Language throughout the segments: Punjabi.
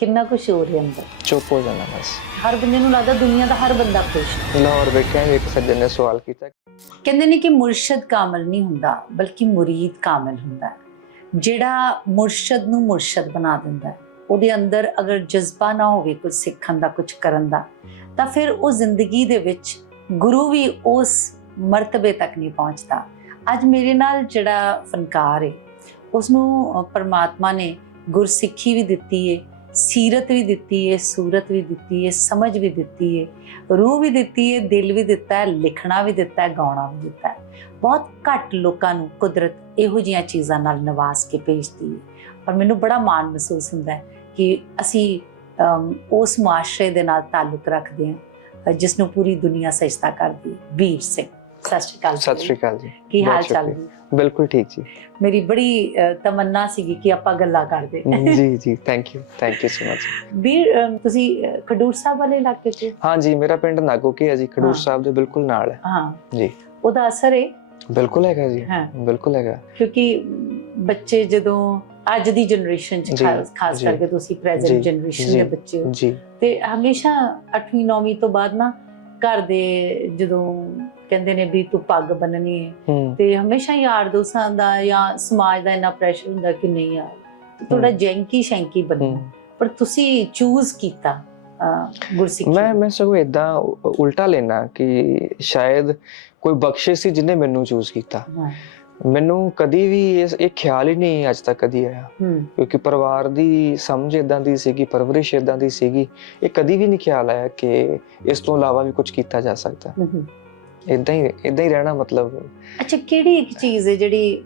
ਕਿੰਨਾ ਕੁ ਸ਼ੋਰ ਹੈ ਅੰਦਰ ਚੁੱਪ ਹੋ ਜਾਣਾ ਬਸ ਹਰ ਬੰਦੇ ਨੂੰ ਲੱਗਦਾ ਦੁਨੀਆ ਦਾ ਹਰ ਬੰਦਾ ਖੁਸ਼ ਹੈ ਲਾਹੌਰ ਵੇਖਿਆ ਇੱਕ ਸੱਜਣ ਨੇ ਸਵਾਲ ਕੀਤਾ ਕਹਿੰਦੇ ਨੇ ਕਿ ਮੁਰਸ਼ਦ ਕਾਮਲ ਨਹੀਂ ਹੁੰਦਾ ਬਲਕਿ ਮੁਰੀਦ ਕਾਮਲ ਹੁੰਦਾ ਹੈ। ਜਿਹੜਾ ਮੁਰਸ਼ਦ ਨੂੰ ਮੁਰਸ਼ਦ ਬਣਾ ਦਿੰਦਾ ਹੈ। ਉਹਦੇ ਅੰਦਰ ਅਗਰ ਜਜ਼ਬਾ ਨਾ ਹੋਵੇ ਕੁਝ ਸਿੱਖਣ ਦਾ ਕੁਝ ਕਰਨ ਦਾ ਤਾਂ ਫਿਰ ਉਹ ਜ਼ਿੰਦਗੀ ਦੇ ਵਿੱਚ ਗੁਰੂ ਵੀ ਉਸ ਮਰਤਬੇ ਤੱਕ ਨਹੀਂ ਪਹੁੰਚਦਾ ਅੱਜ ਮੇਰੇ ਨਾਲ ਜਿਹੜਾ ਫਨਕਾਰ ਹੈ ਉਸ ਨੂੰ ਪਰਮਾਤਮਾ ਨੇ ਗੁਰਸਿੱਖੀ ਵੀ ਦਿੱਤੀ ਹੈ ਸੀਰਤ ਵੀ ਦਿੱਤੀ ਹੈ ਸੂਰਤ ਵੀ ਦਿੱਤੀ ਹੈ ਸਮਝ ਵੀ ਦਿੱਤੀ ਹੈ ਰੂਹ ਵੀ ਦਿੱਤੀ ਹੈ ਦਿਲ ਵੀ ਦਿੱਤਾ ਹੈ ਲਿਖਣਾ ਵੀ ਦਿੱਤਾ ਹੈ ਗਾਉਣਾ ਵੀ ਦਿੱਤਾ ਹੈ ਬਹੁਤ ਘੱਟ ਲੋਕਾਂ ਨੂੰ ਕੁਦਰਤ ਇਹੋ ਜਿਹੀਆਂ ਚੀਜ਼ਾਂ ਨਾਲ ਨਵਾਜ਼ ਕੇ ਭੇਜਦੀ ਹੈ ਪਰ ਮੈਨੂੰ ਬੜਾ ਮਾਣ ਮਹਿਸੂਸ ਹੁੰਦਾ ਹੈ ਕਿ ਅਸੀਂ ਉਸ ਮੁਆਸ਼ਰੇ ਦੇ ਨਾਲ ਤਾਲੁਕ ਰੱਖਦੇ ਹਾਂ ਜਿਸ ਨੂੰ ਪੂਰੀ ਦੁਨੀਆ ਸਜਦਾ ਕਰਦੀ ਹੈ। ਵੀਰ ਸਿੰਘ। ਸਤਿ ਸ਼੍ਰੀ ਅਕਾਲ ਸਤਿ ਸ਼੍ਰੀ ਅਕਾਲ ਜੀ। ਕੀ ਹਾਲ ਚਾਲ। ਜੀ? ਬਿਲਕੁਲ ਠੀਕ ਜੀ। ਮੇਰੀ ਬੜੀ ਤਮੰਨਾ ਸੀਗੀ ਕਿ ਆਪਾਂ ਗੱਲਾਂ ਕਰਦੇ। ਜੀ ਜੀ thank you thank you so much ਵੀਰ ਤੁਸੀਂ ਖਡੂਰ ਸਾਹਿਬ ਵਾਲੇ ਇਲਾਕੇ ਤੋਂ ਹਾਂ ਜੀ ਮੇਰਾ ਪਿੰਡ ਨਾਗੋਕੇ ਹੈ ਜੀ ਖਡੂਰ। ਸਾਹਿਬ ਦੇ ਬਿਲਕੁਲ ਨਾਲ ਹੈ। ਹਾਂ। ਜੀ। ਉਹਦਾ ਅਸਰ ਹੈ ਬਿਲਕੁਲ ਹੈਗਾ ਜੀ ਹਾਂ। ਬਿਲਕੁਲ ਹੈਗਾ। ਕਿਉਂਕਿ ਬੱਚੇ ਜਦੋਂ ਅੱਜ ਦੀ ਜਨਰੇਸ਼ਨ ਚ ਖਾਸ। ਕਰਕੇ ਤੁਸੀਂ ਪ੍ਰੈਜ਼ੈਂਟ ਜਨਰੇਸ਼ਨ। ਦੇ ਬੱਚੇ ਹੋ। ਜੀ। ਤੇ ਹਮੇਸ਼ਾ 8ਵੀਂ 9ਵੀਂ ਤੋਂ ਬਾਅਦ ਨਾ ਘਰ ਦੇ ਜਦੋਂ ਕਹਿੰਦੇ ਨੇ ਵੀ ਤੂੰ ਪੱਗ ਬੰਨਣੀ ਹੈ ਤੇ ਹਮੇਸ਼ਾ ਯਾਰ ਦੋਸਤਾਂ ਦਾ ਜਾਂ ਸਮਾਜ ਦਾ ਇੰਨਾ ਪ੍ਰੈਸ਼ਰ ਹੁੰਦਾ ਕਿ ਨਹੀਂ ਯਾਰ ਥੋੜਾ। ਜੈਂਕੀ ਸ਼ੈਂਕੀ ਬੰਨਣਾ ਹੂੰ। ਪਰ ਤੁਸੀਂ ਚੂਜ਼ ਕੀਤਾ ਗੁਰਸਿੱਖੀ ਮੈਂ ਮੈਂ ਸਗੋਂ ਇਦਾਂ ਉਲਟਾ ਲੈਣਾ ਕਿ ਸ਼ਾਇਦ ਕੋਈ ਬਖਸ਼ਿਸ਼ ਸੀ ਜਿਹਨੇ ਮੈਨੂੰ ਚੂਜ਼ ਕੀਤਾ। ਮੈਨੂੰ ਕਦੀ ਵੀ ਇਸ ਇਹ ਖਿਆਲ ਹੀ ਨਹੀਂ ਅੱਜ ਤੱਕ ਕਦੀ ਆਇਆ। ਕਿਉਂਕਿ ਪਰਿਵਾਰ ਦੀ ਸਮਝ ਇਦਾਂ ਦੀ ਸੀਗੀ ਪਰਵਰਿਸ਼ ਇਦਾਂ ਦੀ ਸੀਗੀ ਇਹ ਕਦੀ ਵੀ ਨਹੀਂ ਖਿਆਲ ਆਇਆ ਕਿ ਇਸ ਤੋਂ ਇਲਾਵਾ ਵੀ ਕੁਝ ਕੀਤਾ ਜਾ ਸਕਦਾ। ਇਦਾਂ ਹੀ। ਇਦਾਂ ਹੀ ਰਹਿਣਾ ਮਤਲਬ। ਅੱਛਾ ਕਿਹੜੀ ਇੱਕ ਚੀਜ਼ ਹੈ ਜਿਹੜੀ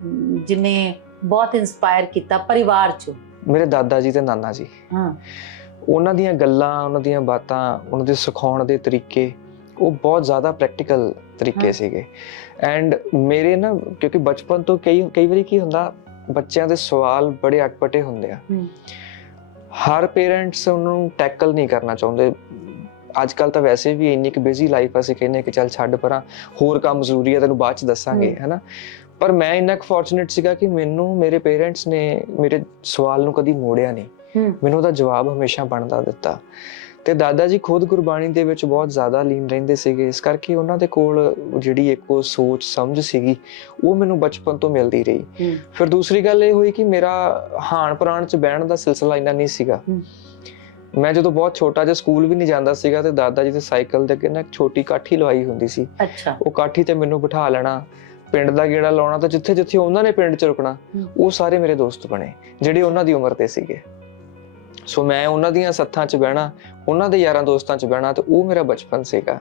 ਜਿਹਨੇ ਬਹੁਤ ਇਨਸਪਾਇਰ ਕੀਤਾ ਪਰਿਵਾਰ ਚੋਂ? ਮੇਰੇ ਦਾਦਾ ਜੀ ਤੇ ਨਾਨਾ ਜੀ। ਹਾਂ। ਉਹਨਾਂ ਦੀਆਂ ਗੱਲਾਂ ਉਹਨਾਂ ਦੀਆਂ ਬਾਤਾਂ ਉਹਨਾਂ ਦੇ ਸਿਖਾਉਣ ਦੇ ਤਰੀਕੇ ਉਹ ਬਹੁਤ ਜ਼ਿਆਦਾ ਪ੍ਰੈਕਟੀਕਲ ਤਰੀਕੇ। ਸੀਗੇ। ਐਂਡ ਮੇਰੇ ਨਾ ਕਿਉਂਕਿ ਬਚਪਨ ਤੋਂ ਕਈ ਕਈ ਵਾਰੀ ਕੀ ਹੁੰਦਾ ਬੱਚਿਆਂ ਦੇ ਸਵਾਲ ਬੜੇ ਅਟਪਟੇ ਹੁੰਦੇ ਆ। ਹਰ ਪੇਰੈਂਟਸ ਉਹਨੂੰ ਟੈਕਲ ਨਹੀਂ ਕਰਨਾ ਚਾਹੁੰਦੇ। ਅੱਜ ਕੱਲ ਤਾਂ ਵੈਸੇ ਵੀ ਇੰਨੀ ਕਿ ਬਿਜ਼ੀ ਲਾਈਫ ਅਸੀਂ ਕਹਿੰਦੇ ਕਿ ਚੱਲ ਛੱਡ ਪਰਾਂ ਹੋਰ ਕੰਮ ਜ਼ਰੂਰੀ ਹੈ ਤੈਨੂੰ ਬਾਅਦ ਚ ਦੱਸਾਂਗੇ। ਹੈਨਾ। ਪਰ ਮੈਂ ਇੰਨਾ ਕੁ ਫੋਰਚੂਨੇਟ ਸੀਗਾ ਕਿ ਮੈਨੂੰ ਮੇਰੇ ਪੇਰੈਂਟਸ ਨੇ ਮੇਰੇ ਸਵਾਲ ਨੂੰ ਕਦੀ ਮੋੜਿਆ ਨਹੀਂ। ਮੈਨੂੰ ਉਹਦਾ ਜਵਾਬ ਹਮੇਸ਼ਾ ਬਣਦਾ ਦਿੱਤਾ। ਤੇ ਦਾਦਾ ਜੀ ਖੁਦ ਗੁਰਬਾਣੀ ਦੇ ਵਿੱਚ ਬਹੁਤ ਜ਼ਿਆਦਾ ਲੀਨ ਰਹਿੰਦੇ ਸੀਗੇ। ਇਸ ਕਰਕੇ ਉਹਨਾਂ ਦੇ ਕੋਲ ਜਿਹੜੀ ਇੱਕ ਉਹ ਸੋਚ ਸਮਝ ਸੀਗੀ ਉਹ ਮੈਨੂੰ ਬਚਪਨ ਤੋਂ ਮਿਲਦੀ ਰਹੀ। ਫਿਰ ਦੂਸਰੀ ਗੱਲ ਇਹ ਹੋਈ ਕਿ ਮੇਰਾ ਹਾਨ ਪ੍ਰਾਣ ਚ ਬਹਿਣ ਦਾ ਸਿਲਸਿਲਾ ਇੰਨਾ ਨਹੀਂ ਸੀਗਾ। ਮੈਂ ਜਦੋਂ ਬਹੁਤ ਛੋਟਾ ਜਿਹਾ ਸਕੂਲ ਵੀ ਨਹੀਂ ਜਾਂਦਾ ਸੀਗਾ ਤੇ ਦਾਦਾ ਜੀ ਦੇ ਸਾਈਕਲ ਦੇ ਅੱਗੇ ਨਾ ਇੱਕ ਛੋਟੀ ਕਾਠੀ ਲਵਾਈ ਹੁੰਦੀ ਸੀ। ਅੱਛਾ। ਉਹ ਕਾਠੀ ਤੇ ਮੈਨੂੰ ਬਿਠਾ ਲੈਣਾ ਪਿੰਡ ਦਾ ਗੇੜਾ ਲਾਉਣਾ ਤਾਂ ਜਿੱਥੇ ਜਿੱਥੇ ਉਹਨਾਂ ਨੇ ਪਿੰਡ 'ਚ ਰੁਕਣਾ। ਉਹ ਸਾਰੇ ਮੇਰੇ ਦੋਸਤ ਬਣੇ ਜਿਹੜੇ ਉਹਨਾਂ ਦੀ ਉਮਰ ਦੇ ਸੀਗੇ। ਸੋ ਮੈਂ ਉਹਨਾਂ ਦੀਆਂ ਸੱਥਾਂ 'ਚ ਬਹਿਣਾ ਉਹਨਾਂ ਦੇ ਯਾਰਾਂ ਦੋਸਤਾਂ 'ਚ ਬਹਿਣਾ ਤੇ ਉਹ ਮੇਰਾ ਬਚਪਨ ਸੀਗਾ।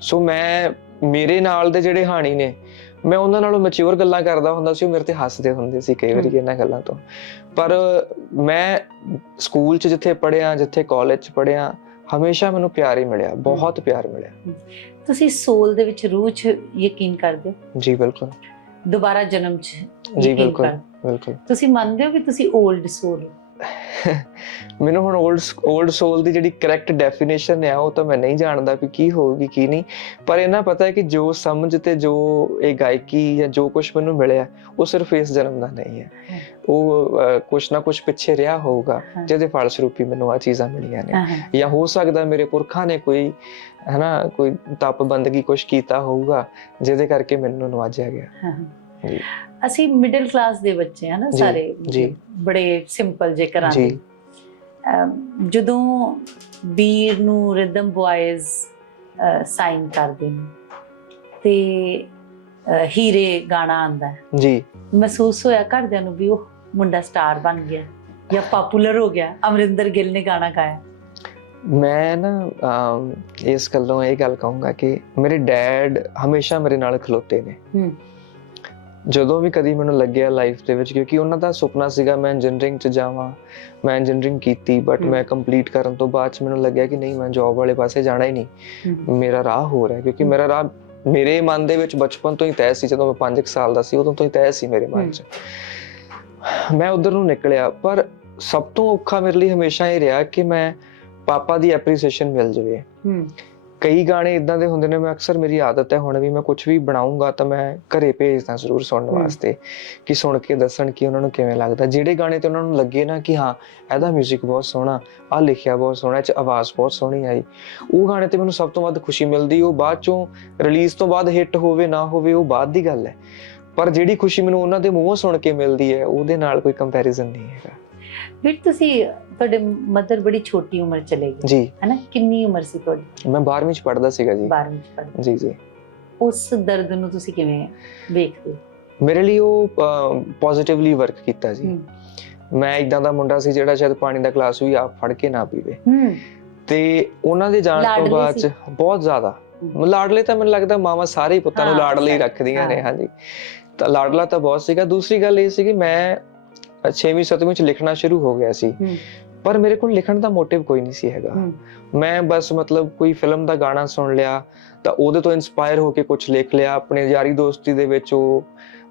ਸੋ ਮੈਂ ਮੇਰੇ ਨਾਲ ਦੇ ਜਿਹੜੇ ਹਾਣੀ ਨੇ ਮੈਂ ਉਹਨਾਂ ਨਾਲੋਂ ਮੈਚੁਰ ਗੱਲਾਂ ਕਰਦਾ ਹੁੰਦਾ ਸੀ ਉਹ ਮੇਰੇ ਤੇ ਹੱਸਦੇ ਹੁੰਦੇ ਸੀ ਕਈ ਵਾਰੀ। ਇਹਨਾਂ ਗੱਲਾਂ ਤੋਂ। ਪਰ ਮੈਂ ਸਕੂਲ 'ਚ ਜਿੱਥੇ ਪੜਿਆ ਜਿੱਥੇ ਕਾਲਜ 'ਚ ਪੜਿਆ ਹਮੇਸ਼ਾ ਮੈਨੂੰ ਪਿਆਰ ਹੀ ਮਿਲਿਆ ਬਹੁਤ ਪਿਆਰ ਮਿਲਿਆ। ਤੁਸੀਂ ਸੋਲ ਦੇ ਵਿੱਚ ਰੂਹ 'ਚ ਯਕੀਨ ਕਰਦੇ ਹੋ? ਜੀ ਬਿਲਕੁਲ। ਦੁਬਾਰਾ ਜਨਮ 'ਚ ਜੀ ਬਿਲਕੁਲ ਬਿਲਕੁਲ। ਤੁਸੀਂ ਮੰਨਦੇ ਹੋ ਕਿ ਤੁਸੀਂ 올ਡ ਸੋਲ ਹੋ? ਮੈਨੂੰ ਹੁਣ 올ਡ 올ਡ ਸੋਲ ਦੀ ਜਿਹੜੀ ਕਰੈਕਟ ਡੈਫੀਨੇਸ਼ਨ ਹੈ ਉਹ ਤਾਂ ਮੈਂ ਨਹੀਂ ਜਾਣਦਾ ਕਿ ਕੀ ਹੋਊਗੀ ਕੀ ਨਹੀਂ ਪਰ ਇਹਨਾਂ ਪਤਾ ਹੈ ਕਿ ਜੋ ਸਮਝ ਤੇ ਜੋ ਇਹ ਗਾਇਕੀ ਜਾਂ ਜੋ ਕੁਝ ਮੈਨੂੰ ਮਿਲਿਆ ਉਹ ਸਿਰਫ ਇਸ ਜਨਮ ਦਾ ਨਹੀਂ ਹੈ। ਉਹ ਕੁਛ ਨਾ ਕੁਛ ਪਿੱਛੇ ਰਿਹਾ ਹੋਊਗਾ। ਜਿਹਦੇ ਫਲ ਸਰੂਪੀ ਮੈਨੂੰ ਆ ਚੀਜ਼ਾਂ ਮਿਲੀਆਂ ਨੇ ਜਾਂ ਹੋ ਸਕਦਾ ਮੇਰੇ ਪੁਰਖਾਂ ਨੇ ਕੋਈ ਹਨਾ ਕੋਈ ਤਪ ਬੰਦਗੀ ਕੁਛ ਕੀਤਾ ਹੋਊਗਾ ਜਿਹਦੇ ਕਰਕੇ ਮੈਨੂੰ ਨਵਾਜਿਆ ਗਿਆ ਹਾਂ, ਹਾਂ। ਜੀ। ਅਸੀਂ ਮਿਡਲ ਕਲਾਸ ਦੇ ਬੱਚੇ ਹਾਂ ਨਾ ਜੀ, ਸਾਰੇ ਜੀ। ਬੜੇ ਸਿੰਪਲ ਜੇ ਘਰਾਂ ਦੇ। ਜਦੋਂ ਵੀਰ ਨੂੰ ਰਿਦਮ ਬॉयਜ਼ ਸਾਈਨ ਕਰਦੇ ਨੇ ਤੇ ਹੀਰੇ ਗਾਣਾ ਆਂਦਾ ਜੀ। ਮਹਿਸੂਸ ਹੋਇਆ ਘਰਦਿਆਂ ਨੂੰ ਵੀ ਉਹ ਮੁੰਡਾ ਸਟਾਰ ਬਣ ਗਿਆ ਜਾਂ ਪਪੂਲਰ ਹੋ ਗਿਆ ਅਮਰਿੰਦਰ ਗਿੱਲ ਨੇ ਗਾਣਾ ਗਾਇਆ। ਮੈਂ ਨਾ ਇਸ ਗੱਲੋਂ ਇਹ ਗੱਲ ਕਹੂੰਗਾ ਕਿ ਮੇਰੇ ਡੈਡ ਹਮੇਸ਼ਾ ਮੇਰੇ ਨਾਲ ਖਲੋਤੇ ਨੇ। ਹੂੰ। ਜਦੋਂ ਵੀ ਕਦੀ ਮੈਨੂੰ ਲੱਗਿਆ ਲਾਈਫ ਦੇ ਵਿੱਚ ਕਿਉਂਕਿ ਉਹਨਾਂ ਦਾ ਸੁਪਨਾ ਸੀਗਾ ਮੈਂ ਇੰਜੀਨੀਅਰਿੰਗ ਚ ਜਾਵਾਂ ਮੈਂ ਇੰਜੀਨੀਅਰਿੰਗ ਕੀਤੀ ਬਟ। ਮੈਂ ਕੰਪਲੀਟ ਕਰਨ ਤੋਂ ਬਾਅਦ ਚ ਮੈਨੂੰ ਲੱਗਿਆ ਕਿ ਨਹੀਂ ਮੈਂ ਜੌਬ ਵਾਲੇ ਪਾਸੇ ਜਾਣਾ ਹੀ ਨਹੀਂ ਮੇਰਾ ਰਾਹ ਹੋਰ ਹੈ ਕਿਉਂਕਿ। ਮੇਰਾ ਰਾਹ ਮੇਰੇ ਮਨ ਦੇ ਵਿੱਚ ਬਚਪਨ ਤੋਂ ਹੀ ਤੈਅ ਸੀ ਜਦੋਂ ਮੈਂ 5 ਸਾਲ ਦਾ ਸੀ ਉਦੋਂ ਤੋਂ ਹੀ ਤੈਅ ਸੀ ਮੇਰੇ ਮਨ। 'ਚ ਮੈਂ ਉਧਰ ਨੂੰ ਨਿਕਲਿਆ ਪਰ ਸਭ ਤੋਂ ਔਖਾ ਮੇਰੇ ਲਈ ਹਮੇਸ਼ਾ ਇਹ ਰਿਹਾ ਕਿ ਮੈਂ ਪਾਪਾ ਦੀ ਐਪਰੀਸੀਏਸ਼ਨ ਮਿਲ ਜਾਵੇ ਹੂੰ ਕਈ ਗਾਣੇ ਇਦਾਂ ਦੇ ਹੁੰਦੇ ਨੇ ਮੈਂ ਅਕਸਰ ਮੇਰੀ ਆਦਤ ਹੈ ਹੁਣ ਵੀ ਮੈਂ ਕੁਝ ਵੀ ਬਣਾਉਂਗਾ ਤਾਂ ਮੈਂ ਘਰੇ ਭੇਜਦਾ ਜ਼ਰੂਰ ਸੁਣਨ। ਵਾਸਤੇ ਕਿ ਸੁਣ ਕੇ ਦੱਸਣ ਕਿ ਉਹਨਾਂ ਨੂੰ ਕਿਵੇਂ ਲੱਗਦਾ। ਜਿਹੜੇ ਗਾਣੇ ਤੇ ਉਹਨਾਂ ਨੂੰ ਲੱਗੇ ਨਾ ਕਿ ਹਾਂ ਇਹਦਾ 뮤직 ਬਹੁਤ ਸੋਹਣਾ ਆ ਲਿਖਿਆ ਬਹੁਤ ਸੋਹਣਾ ਚ ਆਵਾਜ਼ ਬਹੁਤ ਸੋਹਣੀ ਆਈ ਉਹ ਗਾਣੇ ਤੇ ਮੈਨੂੰ ਸਭ ਤੋਂ ਵੱਧ ਖੁਸ਼ੀ ਮਿਲਦੀ ਉਹ ਬਾਅਦ ਚੋਂ ਰਿਲੀਜ਼ ਤੋਂ ਬਾਅਦ ਹਿੱਟ ਹੋਵੇ ਨਾ ਹੋਵੇ ਉਹ ਬਾਅਦ ਦੀ ਗੱਲ ਹੈ। ਪਰ ਜਿਹੜੀ ਖੁਸ਼ੀ ਮੈਨੂੰ ਉਹਨਾਂ ਦੇ ਮੂੰਹੋਂ ਸੁਣ ਕੇ ਮਿਲਦੀ ਹੈ ਉਹਦੇ ਨਾਲ ਕੋਈ ਕੰਪੈਰੀਜ਼ਨ ਨਹੀਂ ਹੈਗਾ। ਫਿਰ ਤੁਸੀਂ ਤੁਹਾਡੇ ਮਦਰ ਬੜੀ ਛੋਟੀ ਉਮਰ ਚਲੇ ਗਏ। ਜੀ। ਹੈ ਨਾ ਕਿੰਨੀ ਉਮਰ ਸੀ ਤੁਹਾਡੀ? ਮੈਂ 12ਵੀਂ ਚ ਪੜ੍ਹਦਾ ਸੀਗਾ ਜੀ। 12ਵੀਂ ਚ ਪੜ੍ਹਦੇ। ਜੀ ਜੀ। ਉਸ ਦਰਦ ਨੂੰ ਤੁਸੀਂ ਕਿਵੇਂ ਵੇਖਦੇ? ਮੇਰੇ ਲਈ ਉਹ ਪੋਜ਼ਿਟਿਵਲੀ ਵਰਕ ਕੀਤਾ ਜੀ। ਮੈਂ ਇਦਾਂ ਦਾ ਮੁੰਡਾ ਸੀ ਜਿਹੜਾ ਸ਼ਾਇਦ ਪਾਣੀ ਦਾ ਗਲਾਸ ਵੀ ਆਪ ਫੜ ਕੇ ਨਾ ਪੀਵੇ। ਹੂੰ। ਤੇ ਉਹਨਾਂ ਦੇ ਜਾਣ ਤੋਂ ਬਾਅਦ ਚ ਬਹੁਤ ਜ਼ਿਆਦਾ। ਲਾਡਲੇ ਤਾਂ ਮੈਨੂੰ ਲੱਗਦਾ ਮਾਵਾ ਸਾਰੇ ਪੁੱਤਾਂ ਨੂੰ ਲਾਡਲੇ ਹੀ। ਰੱਖਦੀਆਂ ਨੇ। ਹਾਂਜੀ। ਤਾਂ ਲਾਡਲਾ ਤਾਂ ਬਹੁਤ ਸੀਗਾ। ਦੂਸਰੀ ਗੱਲ ਇਹ ਸੀ ਕਿ ਮੈਂ 6ਵੀਂ 7ਵੀਂ ਚ ਲਿਖਣਾ ਸ਼ੁਰੂ ਹੋ ਗਿਆ ਸੀ। ਪਰ ਮੇਰੇ ਕੋਲ ਲਿਖਣ ਦਾ ਮੋਟਿਵ ਕੋਈ ਨਹੀਂ ਸੀ ਹੈਗਾ। ਮੈਂ ਬਸ ਮਤਲਬ ਕੋਈ ਫਿਲਮ ਦਾ ਗਾਣਾ ਸੁਣ ਲਿਆ ਤਾਂ ਉਹਦੇ ਤੋਂ ਇਨਸਪਾਇਰ ਹੋ ਕੇ ਕੁਝ ਲਿਖ ਲਿਆ। ਆਪਣੇ ਯਾਰੀ ਦੋਸਤੀ ਦੇ ਵਿੱਚ ਉਹ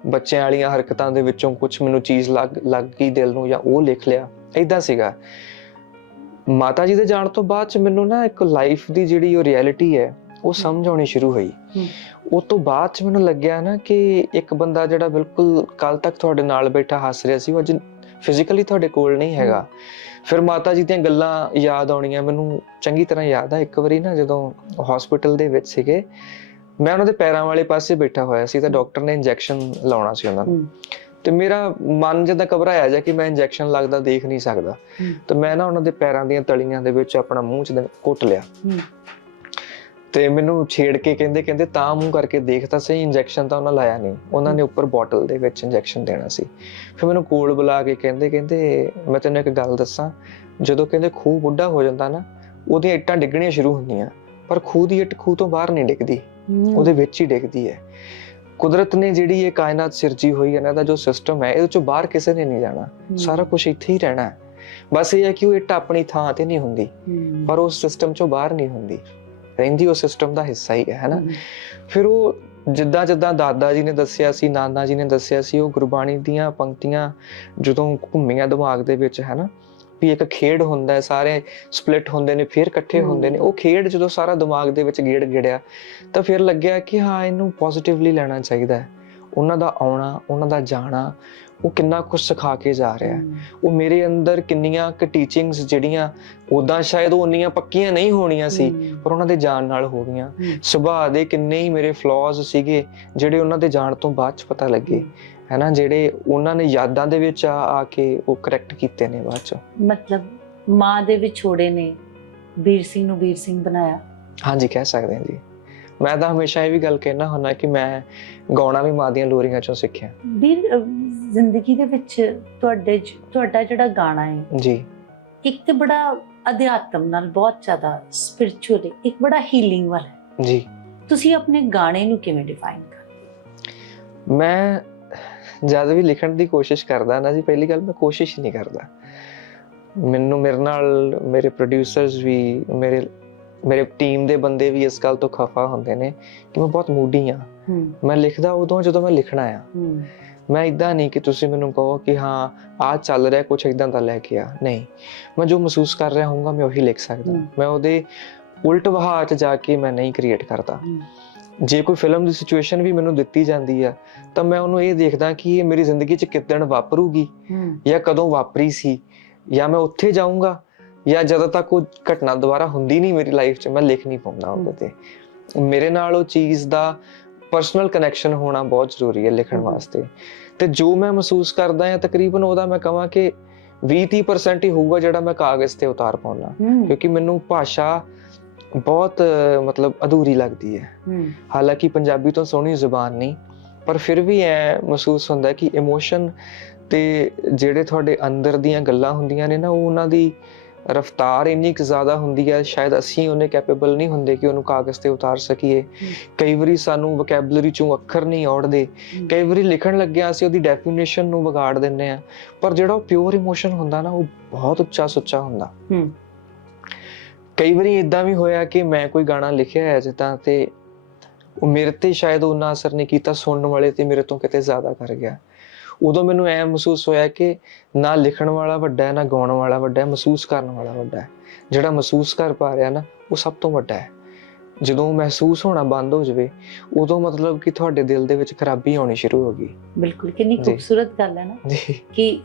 ਬੱਚਿਆਂ ਵਾਲੀਆਂ ਹਰਕਤਾਂ ਦੇ ਵਿੱਚੋਂ ਕੁਝ ਮੈਨੂੰ ਚੀਜ਼ ਲੱਗ ਲੱਗ ਗਈ ਦਿਲ ਨੂੰ ਜਾਂ ਉਹ ਲਿਖ ਲਿਆ। ਐਦਾਂ ਸੀਗਾ। ਮਾਤਾ ਜੀ ਦੇ ਜਾਣ ਤੋਂ ਬਾਅਦ ਚ ਮੈਨੂੰ ਨਾ ਇੱਕ ਲਾਈਫ ਦੀ ਜਿਹੜੀ ਉਹ ਰਿਐਲਿਟੀ ਹੈ ਉਹ ਸਮਝ ਆਉਣੀ ਸ਼ੁਰੂ ਹੋਈ। ਉਸ ਤੋਂ ਬਾਅਦ ਚ ਮੈਨੂੰ ਲੱਗਿਆ ਨਾ ਕਿ ਇੱਕ ਬੰਦਾ ਜਿਹੜਾ ਬਿਲਕੁਲ ਕੱਲ ਤੱਕ ਤੁਹਾਡੇ ਨਾਲ ਬੈਠਾ ਹੱਸ ਰਿਹਾ ਸੀ ਉਹ ਅੱਜ ਫਿਜ਼ੀਕਲੀ ਤੁਹਾਡੇ ਕੋਲ ਨਹੀਂ ਹੈਗਾ ਫਿਰ ਮਾਤਾ ਜੀ ਦੀਆਂ ਗੱਲਾਂ ਯਾਦ ਆਉਣੀਆਂ ਮੈਨੂੰ ਚੰਗੀ ਤਰ੍ਹਾਂ ਯਾਦ ਆ ਇੱਕ ਵਾਰੀ ਨਾ ਜਦੋਂ ਹਸਪੀਟਲ ਦੇ ਵਿੱਚ ਸੀਗੇ ਮੈਂ ਉਹਨਾਂ ਦੇ ਪੈਰਾਂ ਵਾਲੇ ਪਾਸੇ ਬੈਠਾ ਹੋਇਆ ਸੀ ਤਾਂ ਡਾਕਟਰ ਨੇ ਇੰਜੈਕਸ਼ਨ ਲਾਉਣਾ ਸੀ ਉਹਨਾਂ ਨੂੰ। ਤੇ ਮੇਰਾ ਮਨ ਜਦਾਂ ਘਬਰਾਇਆ ਜਾ ਕਿ ਮੈਂ ਇੰਜੈਕਸ਼ਨ ਲੱਗਦਾ ਦੇਖ ਨਹੀਂ ਸਕਦਾ। ਤੇ ਮੈਂ ਨਾ ਉਹਨਾਂ ਦੇ ਪੈਰਾਂ ਦੀਆਂ ਤਲੀਆਂ ਦੇ ਵਿੱਚ ਆਪਣਾ ਮੂੰਹ ਚ ਘੁੱਟ ਲਿਆ। ਤੇ ਮੈਨੂੰ ਛੇੜ ਕੇ ਕਹਿੰਦੇ ਕਹਿੰਦੇ ਤਾਂ ਮੂੰਹ ਕਰਕੇ ਦੇਖ ਤਾਂ ਸਹੀ ਇੰਜੈਕਸ਼ਨ ਤਾਂ ਉਹਨਾਂ ਲਾਇਆ ਨਹੀਂ। ਉਹਨਾਂ ਨੇ ਉੱਪਰ ਬੋਟਲ ਦੇ ਵਿੱਚ ਇੰਜੈਕਸ਼ਨ ਦੇਣਾ ਸੀ। ਫਿਰ ਮੈਨੂੰ ਕੋਲ ਬੁਲਾ ਕੇ ਕਹਿੰਦੇ ਕਹਿੰਦੇ ਮੈਂ ਤੈਨੂੰ ਇੱਕ ਗੱਲ ਦੱਸਾਂ। ਜਦੋਂ ਕਹਿੰਦੇ ਖੂਹ ਬੁੱਢਾ ਹੋ ਜਾਂਦਾ ਨਾ ਉਹਦੀਆਂ ਇੱਟਾਂ ਡਿੱਗਣੀਆਂ ਸ਼ੁਰੂ ਹੁੰਦੀਆਂ ਪਰ ਖੂਹ ਦੀ ਇੱਟ ਖੂਹ ਤੋਂ ਬਾਹਰ ਨਹੀਂ ਡਿੱਗਦੀ। ਉਹਦੇ ਵਿੱਚ ਹੀ ਡਿੱਗਦੀ ਹੈ। ਕੁਦਰਤ ਨੇ ਜਿਹੜੀ ਇਹ ਕਾਇਨਾਤ ਸਿਰਜੀ ਹੋਈ ਹੈ ਇਹਨਾਂ ਦਾ ਜੋ ਸਿਸਟਮ ਹੈ ਇਹਦੇ ਚੋਂ ਬਾਹਰ ਕਿਸੇ ਨੇ ਨਹੀਂ ਜਾਣਾ। ਸਾਰਾ ਕੁਝ ਇੱਥੇ ਹੀ ਰਹਿਣਾ ਹੈ। ਬਸ ਇਹ ਹੈ ਕਿ ਉਹ ਇੱਟ ਆਪਣੀ ਥਾਂ ਤੇ ਨਹੀਂ ਹੁੰਦੀ। ਪਰ ਉਸ ਸਿਸਟਮ ਚੋਂ ਬਾਹਰ ਨਹੀਂ ਹੁੰਦੀ। ਰਹਿੰਦੀ ਉਹ ਸਿਸਟਮ ਦਾ ਹਿੱਸਾ ਹੀ ਹੈ ਹੈਨਾ। ਫਿਰ ਉਹ ਜਿੱਦਾਂ ਜਿੱਦਾਂ ਦਾਦਾ ਜੀ ਨੇ ਦੱਸਿਆ ਸੀ ਨਾਨਾ ਜੀ ਨੇ ਦੱਸਿਆ ਸੀ ਉਹ ਗੁਰਬਾਣੀ ਦੀਆਂ ਪੰਕਤੀਆਂ ਜਦੋਂ ਘੁੰਮੀਆਂ ਦਿਮਾਗ ਦੇ ਵਿੱਚ ਹੈ ਨਾ? ਵੀ ਇੱਕ ਖੇਡ ਹੁੰਦਾ ਹੈ ਸਾਰੇ ਸਪਲਿਟ ਹੁੰਦੇ ਨੇ ਫਿਰ ਇਕੱਠੇ ਹੁੰਦੇ ਨੇ ਉਹ ਖੇਡ ਜਦੋਂ ਸਾਰਾ ਦਿਮਾਗ ਦੇ ਵਿੱਚ ਗੇੜ ਗੇੜਿਆ ਤਾਂ ਫਿਰ ਲੱਗਿਆ ਕਿ ਹਾਂ ਇਹਨੂੰ ਪੋਜ਼ਿਟਿਵਲੀ ਲੈਣਾ ਚਾਹੀਦਾ ਹੈ। ਉਹਨਾਂ ਦਾ ਆਉਣਾ ਉਹਨਾਂ ਦਾ ਜਾਣਾ ਉਹ ਕਿੰਨਾ ਕੁਝ ਸਿਖਾ ਕੇ ਜਾ ਰਿਹਾ ਹੈ। ਉਹ ਮੇਰੇ ਅੰਦਰ ਕਿੰਨੀਆਂ ਕੁ ਟੀਚਿੰਗਸ ਜਿਹੜੀਆਂ ਉਦਾਂ ਸ਼ਾਇਦ ਉਹ ਉਨੀਆਂ ਪੱਕੀਆਂ ਨਹੀਂ ਹੋਣੀਆਂ ਸੀ। ਪਰ ਉਹਨਾਂ ਦੇ ਜਾਣ ਨਾਲ ਹੋ ਗਈਆਂ। ਸੁਭਾਅ ਦੇ ਕਿੰਨੇ ਹੀ ਮੇਰੇ ਫਲॉज ਸੀਗੇ ਜਿਹੜੇ ਉਹਨਾਂ ਦੇ ਜਾਣ ਤੋਂ ਬਾਅਦ ਚ ਪਤਾ ਲੱਗੇ। ਹੈਨਾ ਜਿਹੜੇ ਉਹਨਾਂ ਨੇ ਯਾਦਾਂ ਦੇ ਵਿੱਚ ਆ ਆ ਕੇ ਉਹ ਕਰੈਕਟ ਕੀਤੇ ਨੇ ਬਾਅਦ ਚ। ਮਤਲਬ ਮਾਂ ਦੇ ਵਿਛੋੜੇ ਨੇ ਵੀਰ ਸਿੰਘ ਨੂੰ ਵੀਰ ਸਿੰਘ ਬਣਾਇਆ। ਹਾਂਜੀ ਕਹਿ ਸਕਦੇ ਹਾਂ ਜੀ। ਮੈਂ ਤਾਂ ਹਮੇਸ਼ਾ ਇਹ ਵੀ ਗੱਲ ਕਹਿਣਾ ਹੁੰਦਾ ਕਿ ਮੈਂ ਗਾਉਣਾ ਵੀ ਮਾਂ ਦੀਆਂ ਲੋਰੀਆਂ ਚੋਂ ਸਿੱਖਿਆ। ਵੀਰ ਜ਼ਿੰਦਗੀ ਦੇ ਵਿੱਚ ਤੁਹਾਡੇ ਤੁਹਾਡਾ ਜਿਹੜਾ ਗਾਣਾ ਹੈ ਜੀ। ਇੱਕ ਤੇ ਬੜਾ ਅਧਿਆਤਮ ਨਾਲ ਬਹੁਤ ਜ਼ਿਆਦਾ ਸਪਿਰਚੁਅਲ ਇੱਕ ਬੜਾ ਹੀਲਿੰਗ ਵਾਲਾ ਹੈ। ਜੀ। ਤੁਸੀਂ ਆਪਣੇ ਗਾਣੇ ਨੂੰ ਕਿਵੇਂ ਡਿਫਾਈਨ ਕਰ ਮੈਂ ਜਦ ਵੀ ਲਿਖਣ ਦੀ ਕੋਸ਼ਿਸ਼ ਕਰਦਾ ਨਾ ਜੀ ਪਹਿਲੀ ਗੱਲ ਮੈਂ ਕੋਸ਼ਿਸ਼ ਹੀ ਨਹੀਂ ਕਰਦਾ। ਮੈਨੂੰ ਮੇਰੇ ਨਾਲ ਮੇਰੇ ਪ੍ਰੋਡਿਊਸਰਸ ਵੀ ਮੇਰੇ ਮੇਰੇ ਟੀਮ ਦੇ ਬੰਦੇ ਵੀ ਇਸ ਗੱਲ ਤੋਂ ਖਫਾ ਹੁੰਦੇ ਨੇ ਕਿ ਮੈਂ ਬਹੁਤ ਮੂਡੀ ਆ ਹੂੰ। ਮੈਂ ਲਿਖਦਾ ਉਦੋਂ ਜਦੋਂ ਮੈਂ ਲਿਖਣਾ ਆ। ਮੈਂ ਇਦਾਂ ਨਹੀਂ ਕਿ ਤੁਸੀਂ ਮੈਨੂੰ ਕਹੋ ਕਿ ਹਾਂ ਆ ਚੱਲ ਰਿਹਾ ਕੁਝ ਇਦਾਂ ਦਾ ਲੈ ਕੇ ਆ। ਨਹੀਂ। ਮੈਂ ਜੋ ਮਹਿਸੂਸ ਕਰ ਰਿਹਾ ਹੋਊਗਾ ਮੈਂ ਉਹੀ ਲਿਖ ਸਕਦਾ। ਮੈਂ ਉਹਦੇ ਉਲਟ ਵਹਾਅ 'ਚ ਜਾ ਕੇ ਮੈਂ ਨਹੀਂ ਕ੍ਰੀਏਟ ਕਰਦਾ। ਜੇ ਕੋਈ ਫਿਲਮ ਦੀ ਸਿਚੁਏਸ਼ਨ ਵੀ ਮੈਨੂੰ ਦਿੱਤੀ ਜਾਂਦੀ ਆ ਤਾਂ ਮੈਂ ਉਹਨੂੰ ਇਹ ਦੇਖਦਾ ਕਿ ਇਹ ਮੇਰੀ ਜ਼ਿੰਦਗੀ 'ਚ ਕਿੱਦਣ ਵਾਪਰੂਗੀ? ਜਾਂ ਕਦੋਂ ਵਾਪਰੀ ਸੀ? ਜਾਂ ਮੈਂ ਉੱਥੇ ਜਾਊਂਗਾ? ਜਾਂ ਜਦੋਂ ਤੱਕ ਉਹ ਘਟਨਾ ਦੁਬਾਰਾ ਹੁੰਦੀ ਨਹੀਂ ਮੇਰੀ ਲਾਈਫ 'ਚ ਮੈਂ ਲਿਖ ਨਹੀਂ ਪਾਉਂਦਾ ਉਹਦੇ ਤੇ। ਮੇਰੇ ਨਾਲ ਉਹ ਚੀਜ਼ ਦਾ ਪਰਸਨਲ ਕਨੈਕਸ਼ਨ ਹੋਣਾ ਬਹੁਤ ਜ਼ਰੂਰੀ ਹੈ ਲਿਖਣ। ਵਾਸਤੇ। ਤੇ ਜੋ ਮੈਂ ਮਹਿਸੂਸ ਕਰਦਾ ਹਾਂ ਤਕਰੀਬਨ ਉਹਦਾ ਮੈਂ ਕਹਾਂ ਕਿ 20-30% ਹੀ ਹੋਊਗਾ ਜਿਹੜਾ ਮੈਂ ਕਾਗਜ਼ ਤੇ ਉਤਾਰ ਪਾਉਣਾ ਕਿਉਂਕਿ ਮੈਨੂੰ ਭਾਸ਼ਾ ਬਹੁਤ ਮਤਲਬ ਅਧੂਰੀ ਲੱਗਦੀ ਹੈ। ਹੂੰ ਹਾਲਾਂਕਿ ਪੰਜਾਬੀ ਤੋਂ ਸੋਹਣੀ ਜ਼ੁਬਾਨ ਨਹੀਂ ਪਰ ਫਿਰ ਵੀ ਐ ਮਹਿਸੂਸ ਹੁੰਦਾ ਕਿ ਇਮੋਸ਼ਨ ਤੇ ਜਿਹੜੇ ਤੁਹਾਡੇ ਅੰਦਰ ਦੀਆਂ ਗੱਲਾਂ ਹੁੰਦੀਆਂ ਨੇ ਨਾ ਉਹ ਉਹਨਾਂ ਦੀ ਰਫਤਾਰ ਇੰਨੀ ਕੁ ਜ਼ਿਆਦਾ ਹੁੰਦੀ ਹੈ ਸ਼ਾਇਦ ਅਸੀਂ ਉਹਨੇ ਕੈਪੇਬਲ ਨਹੀਂ ਹੁੰਦੇ ਕਿ ਉਹਨੂੰ ਕਾਗਜ਼ ਤੇ ਉਤਾਰ ਸਕੀਏ। ਕਈ ਵਾਰੀ ਸਾਨੂੰ ਵੋਕੈਬਲਰੀ ਚੋਂ ਅੱਖਰ ਨਹੀਂ ਆਉੜਦੇ ਕਈ ਵਾਰੀ ਲਿਖਣ ਲੱਗਿਆ ਅਸੀਂ ਉਹਦੀ ਡੈਫੀਨੇਸ਼ਨ ਨੂੰ ਵਿਗਾੜ ਦਿੰਨੇ ਆ ਪਰ ਜਿਹੜਾ ਉਹ ਪਿਓਰ ਇਮੋਸ਼ਨ ਹੁੰਦਾ ਨਾ ਉਹ ਬਹੁਤ ਉੱਚਾ ਸੁੱਚਾ ਹੁੰਦਾ। ਕਈ ਵਾਰੀ ਇਦਾਂ ਵੀ ਹੋਇਆ ਕਿ ਮੈਂ ਕੋਈ ਗਾਣਾ ਲਿਖਿਆ ਹੈ ਜਿੱਦਾਂ ਤੇ ਉਹ ਮੇਰੇ ਤੇ ਸ਼ਾਇਦ ਉਹਨਾਂ ਅਸਰ ਨਹੀਂ ਕੀਤਾ ਸੁਣਨ ਵਾਲੇ ਤੇ ਮੇਰੇ ਤੋਂ ਕਿਤੇ ਜ਼ਿਆਦਾ ਕਰ ਗਿਆ। ਉਦੋਂ ਮੈਨੂੰ ਐ ਮਹਿਸੂਸ ਹੋਇਆ ਕਿ ਨਾ ਲਿਖਣ ਵਾਲਾ ਵੱਡਾ ਹੈ ਨਾ ਗਾਉਣ ਵਾਲਾ ਵੱਡਾ ਹੈ ਮਹਿਸੂਸ ਕਰਨ ਵਾਲਾ ਵੱਡਾ ਹੈ। ਜਿਹੜਾ ਮਹਿਸੂਸ ਕਰ ਪਾ ਰਿਹਾ ਨਾ ਉਹ ਸਭ ਤੋਂ ਵੱਡਾ ਹੈ। ਜਦੋਂ ਮਹਿਸੂਸ ਹੋਣਾ ਬੰਦ ਹੋ ਜਾਵੇ ਉਦੋਂ ਮਤਲਬ ਕਿ ਤੁਹਾਡੇ ਦਿਲ ਦੇ ਵਿੱਚ ਖਰਾਬੀ ਆਉਣੀ ਸ਼ੁਰੂ ਹੋ ਗਈ। ਬਿਲਕੁਲ ਕਿੰਨੀ। ਖੂਬਸੂਰਤ ਗੱਲ ਹੈ ਨਾ ਕਿ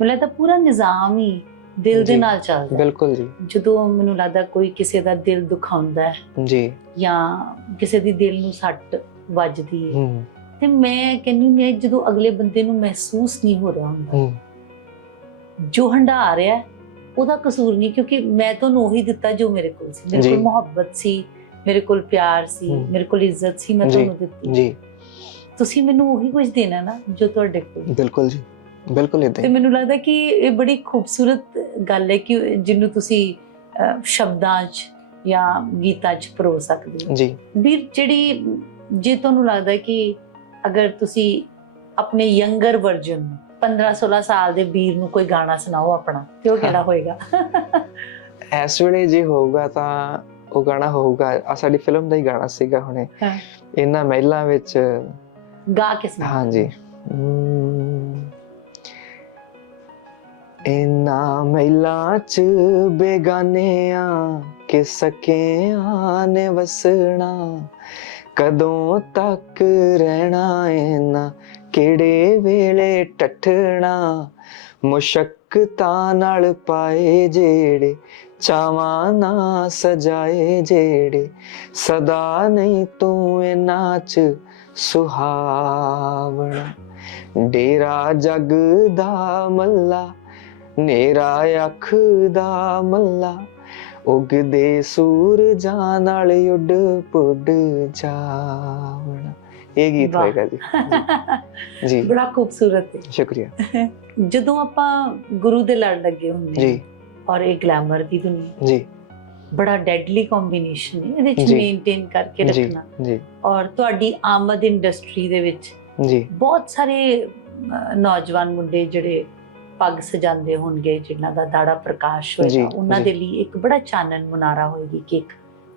ਮੈਨੂੰ ਲੱਗਦਾ ਪੂਰਾ ਨਿਜ਼ਾਮ ਹੀ ਦਿਲ ਦੇ। ਨਾਲ ਚੱਲਦਾ। ਬਿਲਕੁਲ ਜੀ। ਜਦੋਂ ਮੈਨੂੰ ਲੱਗਦਾ ਕੋਈ ਕਿਸੇ ਦਾ ਦਿਲ ਦੁਖਾਉਂਦਾ ਹੈ ਜੀ। ਜਾਂ ਕਿਸੇ ਦੀ ਦਿਲ ਨੂੰ ਸੱਟ ਵੱਜਦੀ ਹੈ ਹੂੰ। ਤੇ ਮੈਂ ਕਹਿੰਦੀ ਹੁੰਦੀ ਹਾਂ ਜਦੋਂ ਅਗਲੇ ਬੰਦੇ ਨੂੰ ਮਹਿਸੂਸ ਨਹੀਂ ਹੋ ਰਿਹਾ ਹੁੰਦਾ ਜੋ ਹੰਡਾ ਰਿਹਾ ਉਹਦਾ ਕਸੂਰ ਨਹੀਂ ਕਿਉਂਕਿ ਮੈਂ ਤੁਹਾਨੂੰ ਉਹੀ ਦਿੱਤਾ ਜੋ ਮੇਰੇ ਕੋਲ ਸੀ। ਮੇਰੇ। ਕੋਲ ਮੁਹੱਬਤ ਸੀ ਮੇਰੇ ਕੋਲ ਪਿਆਰ ਸੀ। ਮੇਰੇ ਕੋਲ ਇੱਜ਼ਤ ਸੀ ਮੈਂ ਤੁਹਾਨੂੰ ਦਿੱਤੀ। ਜੀ। ਤੁਸੀਂ ਮੈਨੂੰ ਉਹੀ ਕੁਝ ਦੇਣਾ ਨਾ ਜੋ ਤੁਹਾਡੇ ਕੋਲ ਬਿਲਕੁਲ ਜੀ ਬਿਲਕੁਲ ਇਦਾਂ ਤੇ ਮੈਨੂੰ ਲੱਗਦਾ ਕਿ ਇਹ ਬੜੀ ਖੂਬਸੂਰਤ ਗੱਲ ਹੈ ਕਿ ਜਿਹਨੂੰ ਤੁਸੀਂ ਸ਼ਬਦਾਂ 'ਚ ਜਾਂ ਗੀਤਾਂ 'ਚ ਪਰੋ ਸਕਦੇ ਹੋ। ਜੀ। ਵੀਰ ਜਿਹੜੀ ਜੇ ਤੁਹਾਨੂੰ ਲੱਗਦਾ ਕਿ ਅਗਰ ਤੁਸੀਂ ਆਪਣੇ ਯੰਗਰ ਵਰਜਨ 15 16 ਸਾਲ ਦੇ ਵੀਰ ਨੂੰ ਕੋਈ ਗਾਣਾ ਸੁਣਾਓ ਆਪਣਾ ਤੇ ਉਹ ਕਿਹੜਾ ਹੋਏਗਾ? ਇਸ ਵੇਲੇ ਜੇ ਹੋਊਗਾ ਤਾਂ ਉਹ ਗਾਣਾ ਹੋਊਗਾ। ਆ ਸਾਡੀ ਫਿਲਮ ਦਾ ਹੀ ਗਾਣਾ ਸੀਗਾ ਹੁਣੇ। ਇਹਨਾਂ ਮਹਿਲਾਂ ਵਿੱਚ ਗਾ ਕੇ ਸੁਣਾਓ। ਹਾਂਜੀ। ਇਹਨਾਂ ਮਹਿਲਾਂ ਚ ਬੇਗਾਨਿਆਂ ਕਿ ਸਕਿਆਂ ਨੇ ਵਸਣਾ? ਕਦੋਂ ਤੱਕ ਰਹਿਣਾ ਇਹਨਾਂ? ਕਿਹੜੇ ਵੇਲੇ ਟੱਠਣਾ? ਮੁਸ਼ਕਲਾਂ ਨਾਲ ਪਾਏ ਜਿਹੜੇ ਚਾਵਾਂ ਨਾ ਸਜਾਏ ਜਿਹੜੇ ਸਦਾ ਨਹੀਂ ਤੂੰ ਇਹਨਾਂ ਚ ਸੁਹਾਵਣਾ। ਡੇਰਾ ਜਗ ਦਾ ਮੱਲਾ, ਨੇਰਾ ਅੱਖ ਦਾ ਮੱਲਾ ਉਗਦੇ ਸੂਰਜਾਂ ਨਾਲ ਉੱਡ ਪੁੱਡ ਜਾਵਣਾ। ਇਹ ਗੀਤ। ਹੋਏਗਾ ਜੀ। ਜੀ। ਬੜਾ ਖੂਬਸੂਰਤ ਹੈ। ਸ਼ੁਕਰੀਆ। ਜਦੋਂ ਆਪਾਂ ਗੁਰੂ ਦੇ ਲੜ ਲੱਗੇ ਹੁੰਦੇ ਜੀ। ਔਰ ਇਹ ਗਲੈਮਰ ਦੀ ਦੁਨੀਆ। ਜੀ। ਬੜਾ ਡੈਡਲੀ ਕੰਬੀਨੇਸ਼ਨ ਹੈ। ਇਹਦੇ ਚ ਜੀ। ਮੇਨਟੇਨ ਕਰਕੇ ਰੱਖਣਾ। ਜੀ। ਔਰ ਤੁਹਾਡੀ ਆਮਦ ਇੰਡਸਟਰੀ ਦੇ ਵਿੱਚ ਜੀ। ਬਹੁਤ ਸਾਰੇ ਨੌਜਵਾਨ ਮੁੰਡੇ ਜਿਹੜੇ ਪੱਗ ਸਜਾਉਂਦੇ ਹੋਣਗੇ ਜਿਨ੍ਹਾਂ ਦਾ ਦਾੜਾ ਪ੍ਰਕਾਸ਼ ਹੋਏਗਾ ਉਹਨਾਂ। ਦੇ ਲਈ ਇੱਕ ਬੜਾ ਚਾਨਣ ਮੁਨਾਰਾ ਹੋਏਗੀ ਕਿ ਇੱਕ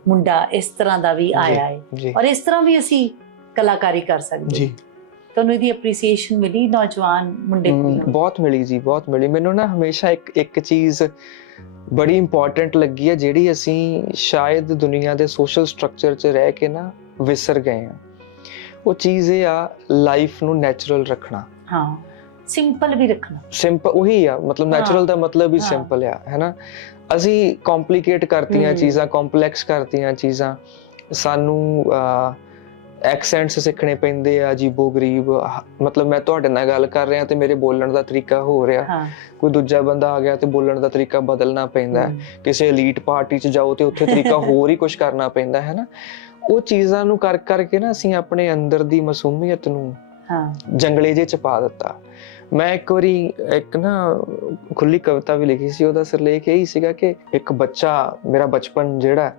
ਮੁੰਡਾ ਇਸ ਤਰ੍ਹਾਂ ਦਾ ਵੀ ਆਇਆ ਹੈ ਔਰ ਇਸ ਤਰ੍ਹਾਂ ਵੀ ਅਸੀਂ ਕਲਾਕਾਰੀ ਕਰ ਸਕਦੇ ਜੀ। ਤੁਹਾਨੂੰ ਇਹਦੀ ਅਪਰੀਸੀਏਸ਼ਨ ਮਿਲੀ ਨੌਜਵਾਨ ਮੁੰਡੇ ਨੂੰ? ਬਹੁਤ ਮਿਲੀ ਜੀ ਬਹੁਤ ਮਿਲੀ ਮੈਨੂੰ ਨਾ ਹਮੇਸ਼ਾ ਇੱਕ ਇੱਕ ਚੀਜ਼ ਬੜੀ ਇੰਪੋਰਟੈਂਟ ਲੱਗੀ ਹੈ ਜਿਹੜੀ ਅਸੀਂ ਸ਼ਾਇਦ ਦੁਨੀਆ ਦੇ ਸੋਸ਼ਲ ਸਟਰਕਚਰ 'ਚ ਰਹਿ ਕੇ ਨਾ ਵਿਸਰ ਗਏ ਆ ਉਹ ਚੀਜ਼ ਇਹ ਆ ਲਾਈਫ ਨੂੰ ਨੈਚੁਰਲ ਰੱਖਣਾ ਹਾਂ ਸਿੰਪਲ ਵੀ ਰੱਖਣਾ। ਸਿੰਪਲ ਉਹੀ ਆ ਮਤਲਬ। ਨੈਚੁਰਲ ਦਾ ਮਤਲਬ ਹੀ। ਸਿੰਪਲ ਆ ਹੈਨਾ ਅਸੀਂ ਕੰਪਲਿਕੇਟ ਕਰਤੀਆਂ। ਚੀਜ਼ਾਂ ਕੰਪਲੈਕਸ ਕਰਤੀਆਂ ਚੀਜ਼ਾਂ। ਸਾਨੂੰ ਐਕਸੈਂਟਸ ਸਿੱਖਣੇ ਪੈਂਦੇ ਆ ਅਜੀਬੋ ਗਰੀਬ। ਮਤਲਬ ਮੈਂ ਤੁਹਾਡੇ ਨਾਲ ਗੱਲ ਕਰ ਰਿਹਾ ਤੇ ਮੇਰੇ ਬੋਲਣ ਦਾ ਤਰੀਕਾ ਹੋ ਰਿਹਾ। ਕੋਈ ਦੂਜਾ ਬੰਦਾ ਆ ਗਿਆ ਤੇ ਬੋਲਣ ਦਾ ਤਰੀਕਾ ਬਦਲਣਾ ਪੈਂਦਾ ਕਿਸੇ 엘ੀਟ ਪਾਰਟੀ 'ਚ ਜਾਓ ਤੇ ਉੱਥੇ ਤਰੀਕਾ ਹੋਰ ਹੀ ਕੁਝ ਕਰਨਾ ਪੈਂਦਾ ਹੈ ਨਾ? ਉਹ ਚੀਜ਼ਾਂ ਨੂੰ ਕਰ ਕਰਕੇ ਨਾ ਅਸੀਂ ਆਪਣੇ ਅੰਦਰ ਦੀ ਮਾਸੂਮੀਅਤ ਨੂੰ ਹਾਂ। ਜੰਗਲੇ ਜੇ ਚ ਪਾ ਦਿੱਤਾ। ਮੈਂ ਇੱਕ ਵਾਰੀ ਇੱਕ ਨਾ ਖੁੱਲੀ ਕਵਿਤਾ ਵੀ ਲਿਖੀ ਸੀ ਉਹਦਾ ਸਿਰਲੇਖ ਇਹੀ ਸੀਗਾ ਕਿ ਇੱਕ ਬੱਚਾ ਮੇਰਾ ਬਚਪਨ ਜਿਹੜਾ ਹੈ,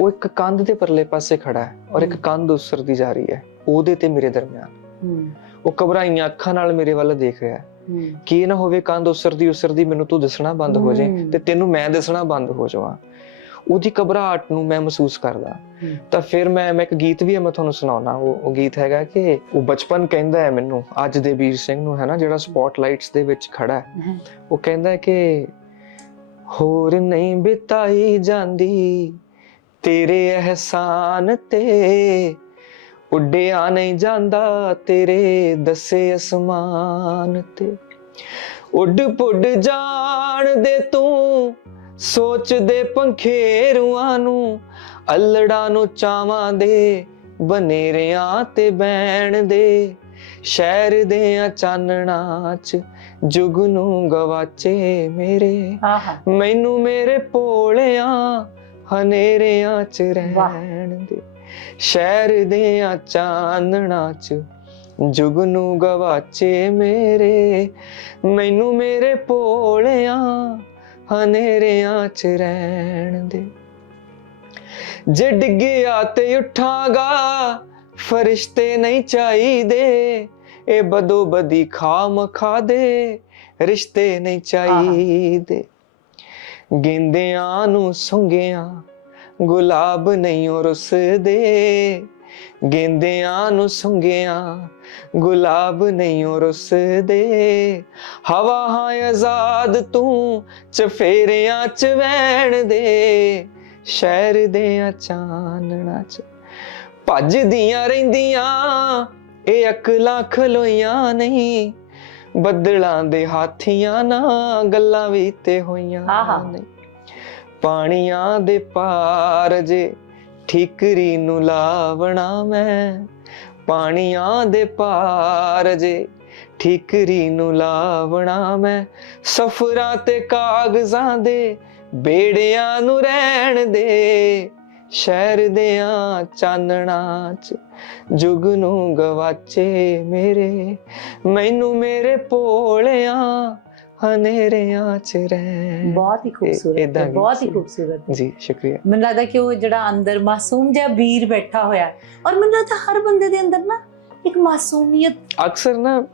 ਉਹ ਇੱਕ ਕੰਧ ਦੇ ਪਰਲੇ ਪਾਸੇ ਖੜਾ ਹੈ ਔਰ ਇੱਕ। ਕੰਧ ਉਸਰਦੀ ਜਾ ਰਹੀ ਹੈ ਉਹਦੇ ਤੇ ਮੇਰੇ ਦਰਮਿਆਨ। ਉਹ ਘਬਰਾਈਆਂ ਅੱਖਾਂ ਨਾਲ ਮੇਰੇ ਵੱਲ ਦੇਖ ਰਿਹਾ ਹੈ। ਕੀ ਨਾ ਹੋਵੇ ਕੰਧ ਉਸਰਦੀ ਉਸਰਦੀ ਮੈਨੂੰ ਤੂੰ ਦਿਸਣਾ ਬੰਦ ਹੋ ਜਾਏ। ਤੇ ਤੈਨੂੰ ਮੈਂ ਦਿਸਣਾ ਬੰਦ ਹੋ ਜਾਵਾਂ। ਉਹਦੀ ਘਬਰਾਹਟ ਨੂੰ ਮੈਂ ਮਹਿਸੂਸ ਕਰਦਾ। ਤਾਂ ਫਿਰ ਮੈਂ ਮੈਂ ਇੱਕ ਗੀਤ ਵੀ ਹੈ ਮੈਂ ਤੁਹਾਨੂੰ ਸੁਣਾਉਣਾ। ਉਹ ਉਹ ਗੀਤ ਹੈਗਾ ਕਿ ਉਹ ਬਚਪਨ ਕਹਿੰਦਾ ਹੈ ਮੈਨੂੰ ਅੱਜ ਦੇ ਵੀਰ ਸਿੰਘ ਨੂੰ ਹੈ ਨਾ ਜਿਹੜਾ ਸਪੌਟਲਾਈਟਸ ਦੇ ਵਿੱਚ ਖੜਾ ਹੈ। ਉਹ ਕਹਿੰਦਾ ਹੈ ਕਿ ਹੋਰ ਨਹੀਂ ਬਿਤਾਈ ਜਾਂਦੀ ਤੇਰੇ ਅਹਿਸਾਨ ਤੇ ਉੱਡਿਆ ਨਹੀਂ ਜਾਂਦਾ ਤੇਰੇ ਦੱਸੇ ਅਸਮਾਨ ਤੇ। ਉੱਡ ਪੁੱਡ ਜਾਣ ਦੇ ਤੂੰ ਸੋਚਦੇ ਪੰਖੇਰੂਆਂ ਨੂੰ ਅਲੜਾਂ ਨੂੰ ਚਾਵਾਂ ਦੇ ਬਨੇਰਿਆਂ ਤੇ ਬੈਣ ਦੇ। ਸ਼ਹਿਰ ਦੇ ਚਾਨਣਾ ਚ ਜੁਗ ਨੂੰ ਗਵਾਚੇ ਮੇਰੇ। ਮੈਨੂੰ ਮੇਰੇ ਭੋਲਿਆਂ ਹਨੇਰਿਆਂ ਚ। ਰਹਿਣ ਦੇ। ਸ਼ਹਿਰ ਦੇ ਚਾਨਣਾ ਚ ਜੁਗ ਨੂੰ ਗਵਾਚੇ ਮੇਰੇ। ਮੈਨੂੰ ਮੇਰੇ ਭੋਲਿਆਂ ਹਨੇਰਿਆਂ ਚ ਰਹਿਣ ਦੇ। ਜੇ ਡਿੱਗਿਆ ਤੇ ਉੱਠਾਂਗਾ, ਫਰਿਸ਼ਤੇ ਨਹੀਂ ਚਾਹੀਦੇ। ਇਹ ਬਦੋ ਬਦੀ ਖਾਮ ਦੇ, ਰਿਸ਼ਤੇ ਨਹੀਂ ਚਾਹੀਦੇ। ਗਿੰਦਿਆਂ ਨੂੰ ਸੁੰਘਿਆਂ, ਗੁਲਾਬ ਨਹੀਂ ਰੁੱਸਦੇ ਗਿੰਦਿਆਂ ਨੂੰ ਸੁੰਘਿਆਂ ਗੁਲਾਬ ਨਹੀਂ ਰੁੱਸਦੇ। ਹਵਾ ਹਾਂ ਆਜ਼ਾਦ ਤੂੰ ਚਫੇਰਿਆਂ ਚ ਵਹਿਣ ਦੇ ਸ਼ਹਿਰ ਦੇ ਚਾਨਣਾ ਚ। ਭੱਜਦੀਆਂ ਰਹਿੰਦੀਆਂ ਇਹ ਅਕਲਾਂ ਖਲੋਈਆਂ ਨਹੀਂ ਬੱਦਲਾਂ ਦੇ ਹਾਥੀਆਂ ਨਾ ਗੱਲਾਂ ਵੀ ਤੇ ਹੋਈਆਂ ਆਹਾ। ਨਹੀਂ। ਪਾਣੀਆਂ ਦੇ ਪਾਰ ਜੇ ਠੀਕਰੀ ਨੂੰ ਲਾਵਣਾ ਮੈਂ, ਪਾਣੀਆਂ ਦੇ ਪਾਰ ਜੇ। ਠਿਕਰੀ ਨੂੰ ਲਾਵਣਾ ਮੈਂ, ਸਫਰਾਂ ਤੇ ਕਾਗਜ਼ਾਂ ਦੇ, ਬੇੜਿਆਂ ਨੂੰ ਰਹਿਣ ਦੇ। ਸ਼ਹਿਰ ਦਿਆਂ ਚਾਨਣਾ ਚ, ਜੁਗ ਨੂੰ ਗਵਾਚੇ ਮੇਰੇ, ਮੈਨੂੰ ਮੇਰੇ ਭੋਲਿਆਂ ਹਨੇਰਿਆਂ ਚ ਰਹਿ ਬਹੁਤ ਹੀ ਖੂਬਸੂਰਤ ਹੈ ਬਹੁਤ ਹੀ। ਖੂਬਸੂਰਤ। ਜੀ ਸ਼ੁਕਰੀਆ ਮੈਨੂੰ ਲੱਗਦਾ ਕਿ ਉਹ ਜਿਹੜਾ ਅੰਦਰ ਮਾਸੂਮ ਜਿਹਾ ਵੀਰ ਬੈਠਾ ਹੋਇਆ। ਔਰ ਮੈਨੂੰ ਲੱਗਦਾ ਹਰ ਬੰਦੇ ਦੇ ਅੰਦਰ ਨਾ ਇੱਕ ਮਾਸੂਮੀਅਤ ਅਕਸਰ ਨਾ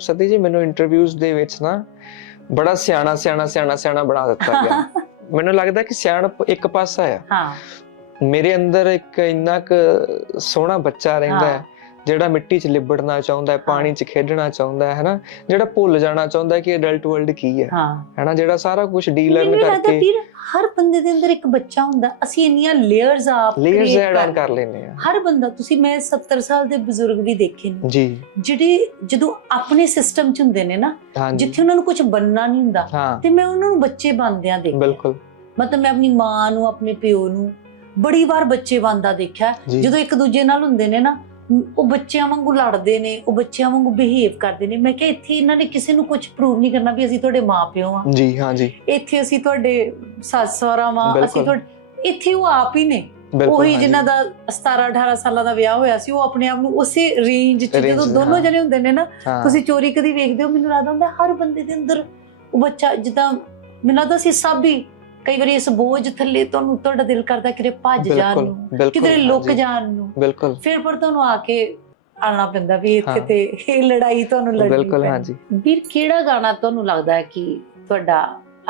ਸਤੀ ਜੀ ਮੈਨੂੰ ਇੰਟਰਵਿਊਜ਼ ਦੇ ਵਿੱਚ ਨਾ ਬੜਾ ਸਿਆਣਾ ਸਿਆਣਾ ਸਿਆਣਾ ਸਿਆਣਾ ਬਣਾ ਦਿੱਤਾ ਗਿਆ ਮੈਨੂੰ ਲੱਗਦਾ ਕਿ ਸਿਆਣਪ ਇੱਕ ਪਾਸਾ ਆ ਹਾਂ ਮੇਰੇ ਅੰਦਰ ਇੱਕ ਇੰਨਾ ਕੁ ਸੋਹਣਾ ਬੱਚਾ ਰਹਿੰਦਾ ਹਾਂ। ਜਿਹੜਾ ਮਿੱਟੀ 'ਚ ਲਿਬੜਨਾ ਚਾਹੁੰਦਾ ਹੈ ਪਾਣੀ 'ਚ ਖੇਡਣਾ ਚਾਹੁੰਦਾ ਹੈ ਹਨਾ? ਜਿਹੜਾ ਭੁੱਲ ਜਾਣਾ ਚਾਹੁੰਦਾ ਹੈ ਕਿ ਅਡਲਟ ਵਰਲਡ ਕੀ ਹੈ। ਹਨਾ? ਜਿਹੜਾ ਸਾਰਾ ਕੁਝ ਡੀਲਰਨ ਕਰਕੇ ਵੀਰ ਹਰ ਬੰਦੇ ਦੇ ਅੰਦਰ ਇੱਕ ਬੱਚਾ ਹੁੰਦਾ। ਅਸੀਂ ਇੰਨੀਆਂ ਲੇਅਰਸ ਆਪ ਲੇਅਰਸ ਐਡ ਆਨ ਕਰ- ਲੈਨੇ ਆ ਹਰ ਬੰਦਾ ਤੁਸੀਂ ਮੈਂ 70 ਸਾਲ ਦੇ ਬਜ਼ੁਰਗ ਵੀ ਦੇਖੇ ਨੇ। ਜੀ। ਜਿਹੜੇ ਜਦੋਂ ਆਪਣੇ ਸਿਸਟਮ 'ਚ ਹੁੰਦੇ ਨੇ ਨਾ ਜਿੱਥੇ ਉਹਨਾਂ ਨੂੰ ਕੁਝ ਬੰਨਣਾ ਨਹੀਂ ਹੁੰਦਾ ਤੇ ਮੈਂ ਉਹਨਾਂ ਨੂੰ ਬੱਚੇ ਬਣਦਿਆਂ ਦੇਖਿਆ। ਬਿਲਕੁਲ। ਮਤਲਬ ਮੈਂ ਆਪਣੀ ਮਾਂ ਨੂੰ ਆਪਣੇ ਪਿਓ ਨੂੰ ਬੜੀ ਵਾਰ ਬੱਚੇ ਬਣਦਾ ਦੇਖਿਆ। ਜਦੋਂ ਇੱਕ ਦੂਜੇ ਨਾਲ ਹੁੰਦੇ ਨੇ ਨਾ ਉਹ ਬੱਚਿਆਂ ਵਾਂਗੂ ਲੜਦੇ ਨੇ ਉਹ ਬੱਚਿਆਂ ਵਾਂਗੂ ਬਿਹੇਵ ਕਰਦੇ ਨੇ ਮੈਂ ਕਿਹਾ ਇੱਥੇ ਇਹਨਾਂ ਨੇ ਕਿਸੇ ਨੂੰ ਕੁਝ ਪ੍ਰੂਵ ਨਹੀਂ ਕਰਨਾ ਵੀ ਅਸੀਂ ਤੁਹਾਡੇ ਮਾਪਿਓ ਆ ਜੀ ਹਾਂ ਜੀ ਇੱਥੇ ਅਸੀਂ ਤੁਹਾਡੇ ਸੱਸ ਸਹੁਰਾ ਵਾਂ। ਅਸੀਂ ਤੁਹਾਡੇ ਇੱਥੇ ਉਹ ਆਪ ਹੀ ਨੇ ਉਹੀ। ਜਿਨ੍ਹਾਂ ਦਾ 17 18 ਸਾਲਾਂ ਦਾ ਵਿਆਹ ਹੋਇਆ ਸੀ ਉਹ ਆਪਣੇ ਆਪ ਨੂੰ ਉਸੇ ਰੇਂਜ 'ਚ ਜਦੋਂ ਦੋਨੋਂ। ਜਣੇ ਹੁੰਦੇ ਨੇ ਨਾ ਤੁਸੀਂ ਚੋਰੀ ਕਦੀ ਵੇਖਦੇ ਹੋ ਮੈਨੂੰ ਲੱਗਦਾ ਹੁੰਦਾ ਹਰ ਬੰਦੇ ਦੇ ਅੰਦਰ ਉਹ ਬੱਚਾ ਜਿੱਦਾਂ ਮੈਨੂੰ ਲੱਗਦਾ ਸੀ ਸਭ ਹੀ ਕਈ ਵਾਰੀ ਇਸ ਬੋਝ ਥੱਲੇ ਤੁਹਾਨੂੰ ਤੁਹਾਡਾ ਦਿਲ ਕਰਦਾ ਕਿਤੇ ਭੱਜ ਜਾਣ ਨੂੰ ਕਿਧਰੇ ਲੁਕ ਜਾਣ ਨੂੰ ਬਿਲਕੁਲ ਫਿਰ ਪਰ ਤੁਹਾਨੂੰ ਆ ਕੇ ਆਣਾ ਪੈਂਦਾ ਵੀ ਇੱਥੇ। ਤੇ ਇਹ ਲੜਾਈ ਤੁਹਾਨੂੰ ਲੜਨੀ ਬਿਲਕੁਲ। ਹਾਂਜੀ ਵੀਰ ਕਿਹੜਾ ਗਾਣਾ ਤੁਹਾਨੂੰ ਲੱਗਦਾ ਹੈ ਕਿ ਤੁਹਾਡਾ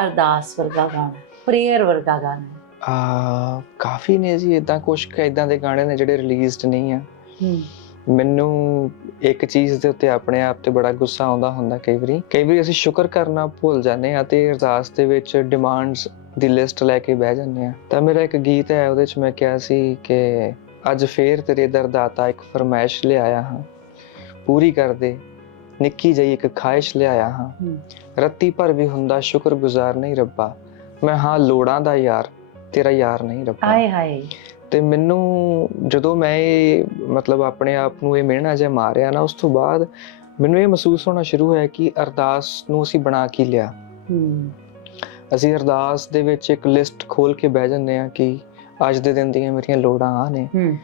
ਅਰਦਾਸ ਵਰਗਾ ਗਾਣਾ ਪ੍ਰੇਅਰ ਵਰਗਾ ਗਾਣਾ? ਆ ਕਾਫੀ ਨੇ ਜੀ ਇਦਾਂ ਕੁਝ ਇਦਾਂ ਦੇ ਗਾਣੇ ਨੇ ਜਿਹੜੇ ਰਿਲੀਜ਼ਡ ਨਹੀਂ ਆ ਹੂੰ ਮੈਨੂੰ ਇੱਕ ਚੀਜ਼ ਦੇ ਉੱਤੇ ਆਪਣੇ ਆਪ ਤੇ ਬੜਾ ਗੁੱਸਾ ਆਉਂਦਾ ਹੁੰਦਾ ਕਈ ਵਾਰੀ। ਕਈ ਵਾਰੀ ਅਸੀਂ ਸ਼ੁਕਰ ਕਰਨਾ ਭੁੱਲ ਜਾਂਦੇ ਆ ਤੇ ਅਰਦਾਸ ਦੇ ਵਿੱਚ ਡਿਮਾਂਡਸ ਦੀ ਲਿਸਟ ਲੈ ਕੇ ਬਹਿ ਜਾਂਦੇ ਆ ਤਾਂ ਮੇਰਾ ਇੱਕ ਗੀਤ ਹੈ ਉਹਦੇ ਚ ਮੈਂ ਕਿਹਾ ਸੀ ਕਿ ਅੱਜ ਫੇਰ ਤੇਰੇ ਦਰ ਦਾਤਾ ਇੱਕ ਫਰਮਾਇਸ਼ ਲਿਆਇਆ ਹਾਂ। ਪੂਰੀ ਕਰ ਦੇ ਨਿੱਕੀ ਜਿਹੀ ਇੱਕ ਖਾਹਿਸ਼ ਲਿਆਇਆ ਹਾਂ। ਹੂੰ। ਰੱਤੀ ਭਰ ਵੀ ਹੁੰਦਾ ਸ਼ੁਕਰਗੁਜ਼ਾਰ ਨਹੀਂ ਰੱਬਾ। ਮੈਂ ਹਾਂ ਲੋੜਾਂ ਦਾ ਯਾਰ ਤੇਰਾ ਯਾਰ ਨਹੀਂ ਰੱਬਾ। ਹਾਏ ਹਾਏ। ਤੇ ਮੈਨੂੰ ਜਦੋਂ ਮੈਂ ਇਹ ਮਤਲਬ ਆਪਣੇ ਆਪ ਨੂੰ ਇਹ ਮਿਹਣਾ ਜਿਹਾ ਮਾਰਿਆ ਨਾ ਉਸ ਤੋਂ ਬਾਅਦ ਮੈਨੂੰ ਇਹ ਮਹਿਸੂਸ ਹੋਣਾ ਸ਼ੁਰੂ ਹੋਇਆ ਕਿ ਅਰਦਾਸ ਨੂੰ ਅਸੀਂ ਬਣਾ ਕੀ ਲਿਆ। ਹੂੰ। ਅਸੀਂ ਅਰਦਾਸ ਦੇ ਵਿੱਚ ਇੱਕ ਲਿਸਟ ਖੋਲ ਕੇ ਬਹਿ ਜਾਂਦੇ ਆ ਕਿ ਅੱਜ ਦੇ ਦਿਨ ਦੀਆਂ ਮੇਰੀਆਂ ਲੋੜਾਂ ਆ ਨੇ। ਹੂੰ।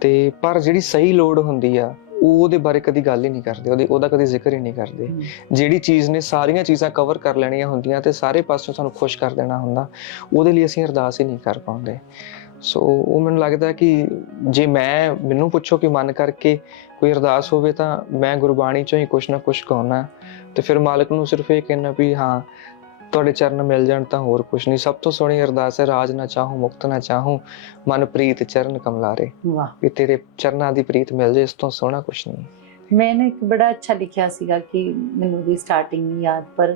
ਤੇ ਪਰ ਜਿਹੜੀ ਸਹੀ ਲੋੜ ਹੁੰਦੀ ਆ ਉਹ ਉਹਦੇ ਬਾਰੇ ਕਦੀ ਗੱਲ ਹੀ ਨਹੀਂ ਕਰਦੇ ਉਹਦੇ ਉਹਦਾ ਕਦੀ ਜ਼ਿਕਰ ਹੀ ਨਹੀਂ ਕਰਦੇ। ਜਿਹੜੀ ਚੀਜ਼ ਨੇ ਸਾਰੀਆਂ ਚੀਜ਼ਾਂ ਕਵਰ ਕਰ ਲੈਣੀਆਂ ਹੁੰਦੀਆਂ ਤੇ ਸਾਰੇ ਪਾਸਿਓਂ ਸਾਨੂੰ ਖੁਸ਼ ਕਰ ਦੇਣਾ ਹੁੰਦਾ ਉਹਦੇ ਲਈ ਅਸੀਂ ਅਰਦਾਸ ਹੀ ਨਹੀਂ ਕਰ ਪਾਉਂਦੇ। ਸੋ ਉਹ ਮੈਨੂੰ ਲੱਗਦਾ ਕਿ ਜੇ ਮੈਂ ਮੈਨੂੰ ਪੁੱਛੋ ਕਿ ਮਨ ਕਰਕੇ ਕੋਈ ਅਰਦਾਸ ਹੋਵੇ ਤਾਂ ਮੈਂ ਗੁਰਬਾਣੀ ਚੋਂ ਹੀ ਕੁਛ ਨਾ ਕੁਛ ਗਾਉਣਾ ਤੇ ਫਿਰ ਮਾਲਕ ਨੂੰ ਸਿਰਫ ਇਹ ਕਹਿਣਾ ਵੀ ਹਾਂ ਤੁਹਾਡੇ ਚਰਨ ਮਿਲ ਜਾਣ ਤਾਂ ਹੋਰ ਕੁਛ ਨਹੀਂ। ਸਭ ਤੋਂ ਸੋਹਣੀ ਅਰਦਾਸ ਹੈ ਰਾਜ ਨਾ ਚਾਹੂੰ ਮੁਕਤ ਨਾ ਚਾਹੂੰ ਮਨ ਪ੍ਰੀਤ ਚਰਨ ਕਮਲਾਰੇ। ਵਾਹ। ਕਿ ਤੇਰੇ ਚਰਨਾਂ ਦੀ ਪ੍ਰੀਤ ਮਿਲ ਜੇ ਇਸ ਤੋਂ ਸੋਹਣਾ ਕੁਛ ਨਹੀਂ। ਮੈंने ਇੱਕ ਬੜਾ ਅੱਛਾ ਲਿਖਿਆ ਸੀਗਾ ਕਿ ਮੈਨੂੰ ਦੀ ਸਟਾਰਟਿੰਗ ਨਹੀਂ ਯਾਦ ਪਰ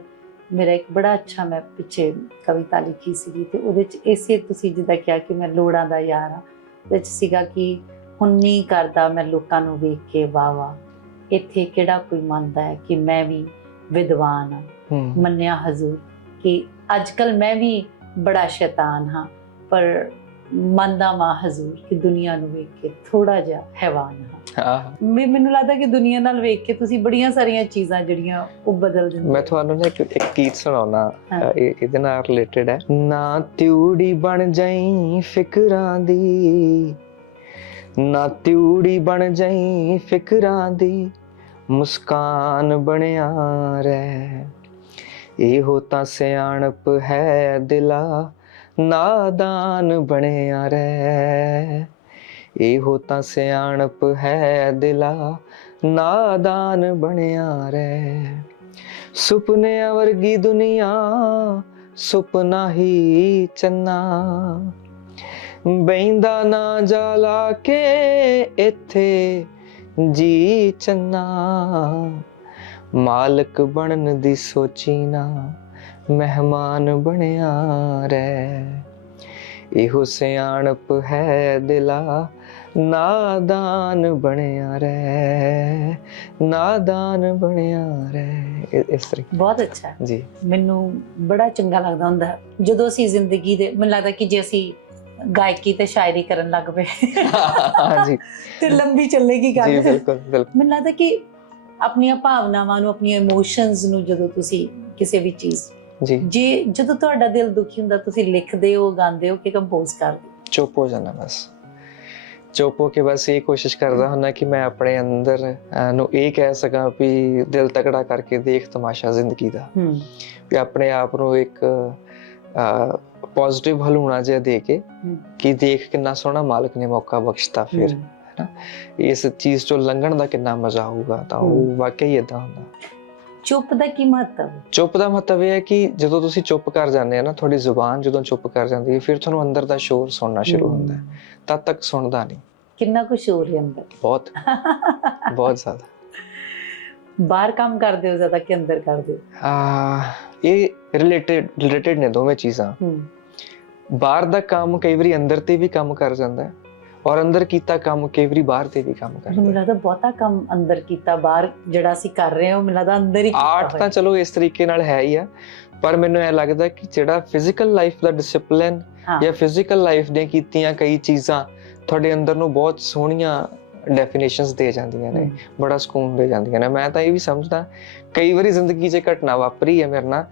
ਮੇਰਾ ਇੱਕ ਬੜਾ ਅੱਛਾ ਮੈਂ ਪਿੱਛੇ ਕਵਿਤਾ ਲਿਖੀ ਸੀਗੀ ਤੇ ਉਹਦੇ ਚ ਇਸੇ ਤੁਸੀਂ ਜਿੱਦਾਂ ਕਿਹਾ ਕਿ ਮੈਂ ਲੋੜਾਂ ਦਾ ਯਾਰ ਆ ਉਹਦੇ ਚ ਸੀਗਾ ਕਿ ਹੁਣ ਨਹੀਂ ਕਰਦਾ ਮੈਂ ਲੋਕਾਂ ਨੂੰ ਵੇਖ ਕੇ ਵਾਵਾ ਇੱਥੇ ਕਿਹੜਾ ਕੋਈ ਮੰਨਦਾ ਹੈ ਕਿ ਮੈਂ ਵੀ ਵਿਦਵਾਨ ਹਾਂ। ਹੂੰ। ਮੰਨਿਆ ਹਜ਼ੂਰ ਕਿ ਅੱਜਕੱਲ ਮੈਂ ਵੀ ਬੜਾ ਸ਼ੈਤਾਨ ਹਾਂ ਪਰ ਮੰਨਦਾ ਮਾਂ ਹਜ਼ੂਰ ਕਿ ਦੁਨੀਆ ਨੂੰ ਵੇਖ ਕੇ ਥੋੜਾ ਜਿਹਾ ਹੈਵਾਨ ਹਾਂ। ਮੈਂ ਮੈਨੂੰ ਲੱਗਦਾ ਕਿ ਦੁਨੀਆ ਨਾਲ ਵੇਖ ਕੇ ਤੁਸੀਂ ਬੜੀਆਂ ਸਾਰੀਆਂ ਚੀਜ਼ਾਂ ਜਿਹੜੀਆਂ ਉਹ ਬਦਲ ਦਿੰਦੇ ਮੈਂ। ਤੁਹਾਨੂੰ ਨਾ ਇੱਕ ਗੀਤ ਸੁਣਾਉਣਾ। ਇਹਦੇ ਨਾਲ ਰਿਲੇਟਡ ਹੈ। ਨਾ ਤਿਊੜੀ ਬਣ ਜਾਈ ਫਿਕਰਾਂ ਦੀ ਨਾ ਤਿਊੜੀ ਬਣ ਜਾਈ ਫਿਕਰਾਂ ਦੀ ਮੁਸਕਾਨ ਬਣਿਆ ਰਹਿ। ਇਹੋ ਤਾਂ ਸਿਆਣਪ ਹੈ ਦਿਲਾ। ਨਾਦਾਨ ਬਣਿਆ ਰਹਿ। ਇਹੋ ਤਾਂ ਸਿਆਣਪ ਹੈ ਦਿਲਾ, ਨਾਦਾਨ ਬਣਿਆ ਰਹਿ। ਸੁਪਨਿਆਂ ਵਰਗੀ ਦੁਨੀਆ, ਸੁਪਨਾ ਹੀ ਚੰਨਾ। ਬੈਂਦਾ ਨਾ ਜਾ ਲਾ ਕੇ ਇੱਥੇ ਜੀ ਚੰਨਾ। ਮਾਲਕ ਬਣਨ ਦੀ ਸੋਚੀ ਨਾ ਮਹਿਮਾਨ ਬਣਿਆ ਰਹਿ। ਇਹੋ ਸਿਆਣਪ ਹੈ ਦਿਲਾ ਨਾਦਾਨ ਬਣਿਆ ਰਹਿ। ਨਾਦਾਨ ਬਣਿਆ ਰਹਿ। ਇਸ ਤਰੀਕੇ ਬਹੁਤ ਅੱਛਾ। ਜੀ। ਮੈਨੂੰ ਬੜਾ ਚੰਗਾ ਲੱਗਦਾ ਹੁੰਦਾ। ਜਦੋਂ ਅਸੀਂ ਜ਼ਿੰਦਗੀ ਦੇ ਮੈਨੂੰ ਲੱਗਦਾ ਕਿ ਜੇ ਅਸੀਂ ਗਾਇਕੀ ਤੇ ਸ਼ਾਇਰੀ ਕਰਨ ਲੱਗ ਪਏ। ਹਾਂਜੀ ਤੇ ਲੰਬੀ ਚੱਲੇਗੀ ਜੀ ਗੱਲ ਬਿਲਕੁਲ ਬਿਲਕੁਲ। ਮੈਨੂੰ ਲੱਗਦਾ ਕਿ ਆਪਣੀਆਂ ਭਾਵਨਾਵਾਂ ਨੂੰ ਆਪਣੀਆਂ ਇਮੋਸ਼ਨਸ ਨੂੰ ਜਦੋਂ ਤੁਸੀਂ ਕਿਸੇ ਵੀ ਚੀਜ਼ ਜੀ। ਜੇ ਜਦੋਂ ਤੁਹਾਡਾ ਦਿਲ ਦੁਖੀ ਹੁੰਦਾ ਤੁਸੀਂ ਲਿਖਦੇ ਹੋ ਗਾਉਂਦੇ ਹੋ ਕਿ ਕੰਪੋਜ਼ ਕਰਦੇ ਚੁੱਪ ਹੋ ਜਾਣਾ ਬਸ। ਚੁੱਪ ਹੋ ਕੇ ਬਸ ਇਹ ਕੋਸ਼ਿਸ਼ ਕਰਦਾ ਹੁੰਨਾ ਕਿ ਮੈਂ ਆਪਣੇ ਅੰਦਰ ਨੂੰ ਇਹ ਕਹਿ ਸਕਾਂ ਵੀ ਦਿਲ ਤਕੜਾ ਕਰਕੇ ਦੇਖ ਤਮਾਸ਼ਾ ਜ਼ਿੰਦਗੀ ਦਾ। ਹੂੰ। ਵੀ ਆਪਣੇ ਆਪ ਨੂੰ ਇੱਕ ਪੋਜ਼ਿਟਿਵ ਹਲੂਣਾ ਜਿਹਾ ਦੇ ਕੇ। ਕਿ ਦੇਖ ਕਿੰਨਾ ਸੋਹਣਾ ਮਾਲਕ ਨੇ ਮੌਕਾ ਬਖਸ਼ਤਾ ਫਿਰ ਇਸ ਚੀਜ਼ ਤੋਂ ਲੰਘਣ ਦਾ ਕਿੰਨਾ ਮਜ਼ਾ ਆਊਗਾ ਤਾਂ ਉਹ। ਵਾਕਈ ਇਦਾਂ ਹੁੰਦਾ। ਚੁੱਪ ਦਾ ਕੀ ਮਹੱਤਵ? ਚੁੱਪ ਦਾ ਮਤਲਬ ਇਹ ਹੈ ਕਿ ਜਦੋਂ ਤੁਸੀਂ ਚੁੱਪ ਕਰ ਜਾਂਦੇ ਆ ਨਾ ਤੁਹਾਡੀ ਜ਼ੁਬਾਨ ਜਦੋਂ ਚੁੱਪ ਕਰ ਜਾਂਦੀ ਹੈ ਫਿਰ ਤੁਹਾਨੂੰ ਅੰਦਰ ਦਾ ਸ਼ੋਰ ਸੁਣਨਾ ਸ਼ੁਰੂ ਹੁੰਦਾ ਹੈ। ਤਦ ਤੱਕ ਸੁਣਦਾ ਨਹੀਂ। ਕਿੰਨਾ ਕੁ ਸ਼ੋਰ ਹੈ ਅੰਦਰ? ਬਹੁਤ। ਬਹੁਤ ਜ਼ਿਆਦਾ। ਬਾਹਰ ਕੰਮ ਕਰਦੇ ਹੋ ਜ਼ਿਆਦਾ ਕਿ ਅੰਦਰ ਕਰਦੇ ਹੋ? ਆ ਇਹ ਰਿਲੇਟਡ ਰਿਲੇਟਡ ਨੇ ਦੋਵੇਂ ਚੀਜ਼ਾਂ। ਹੂੰ। ਬਾਹਰ ਦਾ ਕੰਮ ਕਈ ਵਾਰੀ ਅੰਦਰ ਤੇ ਵੀ ਕੰਮ ਕਰ ਜਾਂਦਾ ਹੈ। ਔਰ ਅੰਦਰ ਕੀਤਾ ਕੰਮ ਕਈ ਵਾਰੀ ਬਾਹਰ ਤੇ ਵੀ ਕੰਮ ਮੈਨੂੰ ਕਰਦਾ ਹੈ ਲੱਗਦਾ ਬਹੁਤਾ ਕੰਮ ਅੰਦਰ ਕੀਤਾ ਬਾਹਰ ਜਿਹੜਾ ਅਸੀਂ ਕਰ ਰਹੇ ਹਾਂ ਉਹ ਮੈਨੂੰ ਲੱਗਦਾ ਅੰਦਰ ਹੀ ਕੀਤਾ ਆਰਟ ਤਾਂ ਚਲੋ ਇਸ ਤਰੀਕੇ ਨਾਲ ਹੈ ਹੀ ਆ ਪਰ ਮੈਨੂੰ ਇਹ ਲੱਗਦਾ ਕਿ ਜਿਹੜਾ ਫਿਜ਼ੀਕਲ ਲਾਈਫ ਦਾ ਡਿਸਪਲਿਨ। ਜਾਂ ਫਿਜ਼ੀਕਲ ਲਾਈਫ ਦੀਆਂ ਕੀਤੀਆਂ ਕਈ ਚੀਜ਼ਾਂ ਤੁਹਾਡੇ ਅੰਦਰ ਨੂੰ ਬਹੁਤ ਸੋਹਣੀਆਂ ਡੈਫੀਨੇਸ਼ਨਸ ਦੇ ਜਾਂਦੀਆਂ ਨੇ। ਬੜਾ ਸਕੂਨ ਦੇ ਜਾਂਦੀਆਂ ਨੇ ਮੈਂ ਤਾਂ ਇਹ ਵੀ ਸਮਝਦਾ ਕਈ ਵਾਰੀ ਜ਼ਿੰਦਗੀ 'ਚ ਘਟਨਾ ਵਾਪਰੀ ਹੈ ਮੇਰੇ ਨਾਲ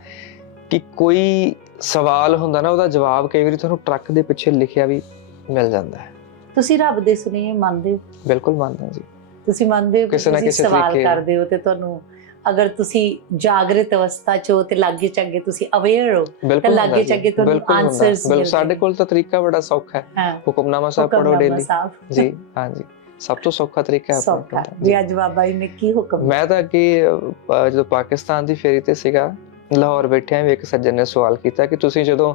ਕਿ ਕੋਈ ਸਵਾਲ ਹੁੰਦਾ ਨਾ ਉਹਦਾ ਜਵਾਬ ਕਈ ਵਾਰੀ ਤੁਹਾਨੂੰ ਟਰੱਕ ਦੇ ਪਿੱਛੇ ਲਿਖਿਆ ਵੀ ਮਿਲ ਜਾਂਦਾ ਹੈ ਤੁਸੀਂ ਰੱਬ ਦੇ ਸੁਨੇਹੇ ਮੰਨਦੇ ਹੋ? ਬਿਲਕੁਲ ਮੰਨਦਾ ਜੀ। ਤੁਸੀਂ ਮੰਨਦੇ ਹੋ ਕਿ ਕਿਸੇ ਨਾ ਕਿਸੇ ਸਵਾਲ ਕਰਦੇ ਹੋ ਤੇ ਤੁਹਾਨੂੰ ਅਗਰ ਤੁਸੀਂ ਜਾਗਰਿਤ ਅਵਸਥਾ ਚ ਹੋ ਤੇ ਲਾਗੇ ਚੱਗੇ ਤੁਸੀਂ ਅਵੇਅਰ ਹੋ ਬਿਲਕੁਲ ਲਾਗੇ ਜੀ, ਚੱਗੇ ਤੁਹਾਨੂੰ ਬਿਲਕੁਲ ਮਿਲਦੇ ਸਾਡੇ। ਕੋਲ ਤਾਂ ਤਰੀਕਾ ਬੜਾ ਸੌਖਾ ਹੈ। ਹਾਂ। ਹੁਕਮਨਾਮਾ ਸਾਹਿਬ ਪੜੋ ਡੇਲੀ ਜੀ ਹਾਂਜੀ ਸਭ ਤੋਂ ਸੌਖਾ ਤਰੀਕਾ ਹੈ ਆਪਣੇ। ਜੀ। ਅੱਜ ਬਾਬਾ ਜੀ ਨੇ ਕੀ ਹੁਕਮ ਮੈਂ ਤਾਂ ਅਹ, ਜਦੋਂ ਪਾਕਿਸਤਾਨ ਦੀ ਫੇਰੀ ਤੇ ਸੀਗਾ ਲਾਹੌਰ ਬੈਠਿਆਂ ਵੀ ਇੱਕ ਸੱਜਣ ਨੇ ਸਵਾਲ ਕੀਤਾ ਕਿ ਤੁਸੀਂ ਜਦੋਂ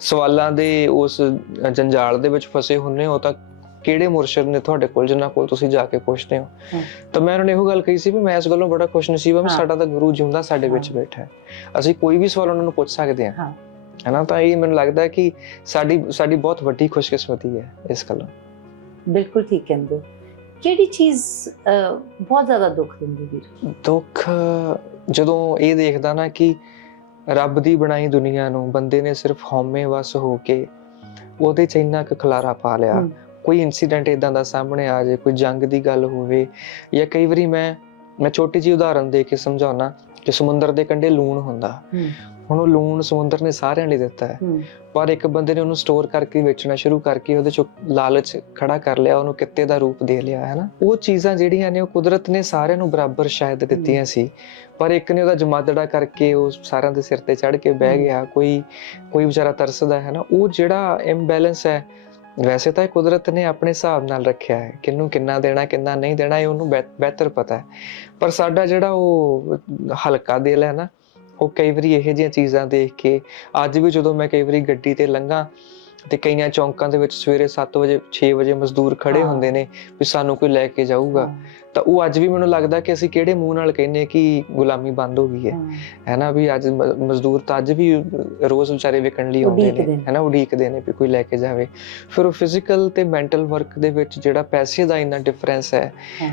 ਸਵਾਲਾਂ ਦੇ ਉਸ ਜੰਜਾਲ ਦੇ ਵਿੱਚ ਫਸੇ ਹੁੰਨੇ ਹੋ ਤਾਂ ਕਿਹੜੇ ਮੁਰਸ਼ਿਦ ਨੇ ਤੁਹਾਡੇ ਕੋਲ ਜਿਨ੍ਹਾਂ ਕੋਲ ਤੁਸੀਂ ਜਾ ਕੇ ਪੁੱਛਦੇ ਹੋ। ਤਾਂ ਮੈਂ ਉਹਨਾਂ ਨੂੰ ਇਹੋ ਗੱਲ ਕਹੀ ਸੀ ਵੀ ਮੈਂ ਇਸ ਗੱਲੋਂ ਬੜਾ ਖੁਸ਼ ਨਸੀਬ ਹਾਂ। ਸਾਡਾ ਤਾਂ ਗੁਰੂ ਜਿਉਂਦਾ ਸਾਡੇ ਵਿੱਚ। ਬੈਠਾ ਹੈ ਅਸੀਂ ਕੋਈ ਵੀ ਸਵਾਲ ਉਹਨਾਂ ਨੂੰ ਪੁੱਛ ਸਕਦੇ ਹਾਂ ਹਾਂ। ਹੈਨਾ ਤਾਂ ਇਹ ਮੈਨੂੰ ਲੱਗਦਾ ਹੈ ਕਿ ਸਾਡੀ ਸਾਡੀ ਬਹੁਤ ਵੱਡੀ ਖੁਸ਼ਕਿਸਮਤੀ ਹੈ ਇਸ ਗੱਲੋਂ ਬਿਲਕੁਲ ਠੀਕ ਕਹਿੰਦੇ ਕਿਹੜੀ ਚੀਜ਼ ਬਹੁਤ ਜ਼ਿਆਦਾ ਦੁੱਖ ਦਿੰਦੀ ਵੀਰ ਦੁੱਖ ਜਦੋਂ ਇਹ ਦੇਖਦਾ ਨਾ ਕਿ ਰੱਬ ਦੀ ਬਣਾਈ ਦੁਨੀਆ ਨੂੰ ਬੰਦੇ ਨੇ ਸਿਰਫ ਹਉਮੈ ਵਸ ਹੋ ਕੇ ਉਹਦੇ ਚ ਇੰਨਾ ਕੁ ਖਲਾਰਾ ਪਾ ਲਿਆ। ਕੋਈ ਇਨਸੀਡੈਂਟ ਇਦਾਂ ਦਾ ਸਾਹਮਣੇ ਆ ਜਾਏ ਕੋਈ ਜੰਗ ਦੀ ਗੱਲ ਹੋਵੇ ਜਾਂ ਕਈ ਵਾਰੀ ਮੈਂ ਮੈਂ ਛੋਟੀ ਜਿਹੀ ਉਦਾਹਰਨ ਦੇ ਕੇ ਸਮਝਾਉਣਾ ਕਿ ਸਮੁੰਦਰ ਦੇ ਕੰਢੇ ਲੂਣ ਹੁੰਦਾ। ਹੁਣ ਉਹ ਲੂਣ ਸਮੁੰਦਰ ਨੇ ਸਾਰਿਆਂ ਲਈ ਦਿੱਤਾ ਹੈ। ਪਰ ਇੱਕ ਬੰਦੇ ਨੇ ਉਹਨੂੰ ਸਟੋਰ ਕਰਕੇ ਵੇਚਣਾ ਸ਼ੁਰੂ ਕਰਕੇ ਉਹਦੇ ਚੋਂ ਲਾਲਚ ਖੜਾ ਕਰ ਲਿਆ ਉਹਨੂੰ ਕਿੱਤੇ ਦਾ ਰੂਪ ਦੇ ਲਿਆ ਹੈ ਨਾ? ਉਹ ਚੀਜ਼ਾਂ ਜਿਹੜੀਆਂ ਨੇ ਉਹ ਕੁਦਰਤ ਨੇ ਸਾਰਿਆਂ ਨੂੰ ਬਰਾਬਰ ਸ਼ਾਇਦ ਦਿੱਤੀਆਂ ਸੀ। ਪਰ ਇੱਕ ਨੇ ਉਹਦਾ ਜਮਾਦੜਾ ਕਰਕੇ ਉਹ ਸਾਰਿਆਂ ਦੇ ਸਿਰ ਤੇ ਚੜ ਕੇ ਬਹਿ। ਗਿਆ ਕੋਈ ਕੋਈ ਵਿਚਾਰਾ ਤਰਸਦਾ ਹੈ ਨਾ ਉਹ ਜਿਹੜਾ ਇੰਬੈਲੈਂਸ ਹੈ ਵੈਸੇ ਤਾਂ ਇਹ ਕੁਦਰਤ ਨੇ ਆਪਣੇ ਹਿਸਾਬ ਨਾਲ ਰੱਖਿਆ ਹੈ ਕਿੰਨੂੰ ਕਿੰਨਾ ਦੇਣਾ, ਕਿੰਨਾ ਨਹੀਂ ਦੇਣਾ, ਇਹ ਉਹਨੂੰ ਬਿਹ- ਬਿਹਤਰ ਪਤਾ ਹੈ। ਪਰ ਸਾਡਾ ਜਿਹੜਾ ਉਹ ਹਲਕਾ ਦਿਲ ਹੈ ਨਾ, ਉਹ ਕਈ ਵਾਰੀ ਇਹੋ ਜਿਹੀਆਂ ਚੀਜ਼ਾਂ ਦੇਖ ਕੇ, ਅੱਜ ਵੀ ਜਦੋਂ ਮੈਂ ਕਈ ਵਾਰੀ ਗੱਡੀ ਤੇ ਲੰਘਾਂ ਤੇ ਕਈਆਂ ਚੌਂਕਾਂ ਦੇ ਵਿੱਚ ਸਵੇਰੇ 7 ਵਜੇ 6 ਵਜੇ ਮਜ਼ਦੂਰ ਖੜੇ। ਹੁੰਦੇ ਨੇ ਵੀ ਸਾਨੂੰ ਕੋਈ ਲੈ ਕੇ ਜਾਊਗਾ ਤਾਂ ਉਹ ਅੱਜ ਵੀ ਮੈਨੂੰ ਲੱਗਦਾ ਕਿ ਅਸੀਂ ਕਿਹੜੇ ਮੂੰਹ ਨਾਲ ਕਹਿੰਨੇ ਕਿ ਗੁਲਾਮੀ ਬੰਦ ਹੋ ਗਈ ਹੈ ਹਾਂ। ਹੈ ਨਾ ਵੀ ਅੱਜ ਮਜ਼ਦੂਰ ਤਾਂ ਅੱਜ ਵੀ ਰੋਜ਼ ਵਿਚਾਰੇ ਵਿਕਣ ਲਈ ਆਉਂਦੇ ਨੇ ਨੇ। ਹੈ ਨਾ ਉਡੀਕਦੇ ਨੇ ਵੀ ਕੋਈ ਲੈ ਕੇ ਜਾਵੇ ਫਿਰ ਉਹ ਫਿਜ਼ੀਕਲ ਤੇ ਮੈਂਟਲ ਵਰਕ ਦੇ ਵਿੱਚ ਜਿਹੜਾ ਪੈਸੇ ਦਾ ਇੰਨਾ ਡਿਫਰੈਂਸ ਹੈ।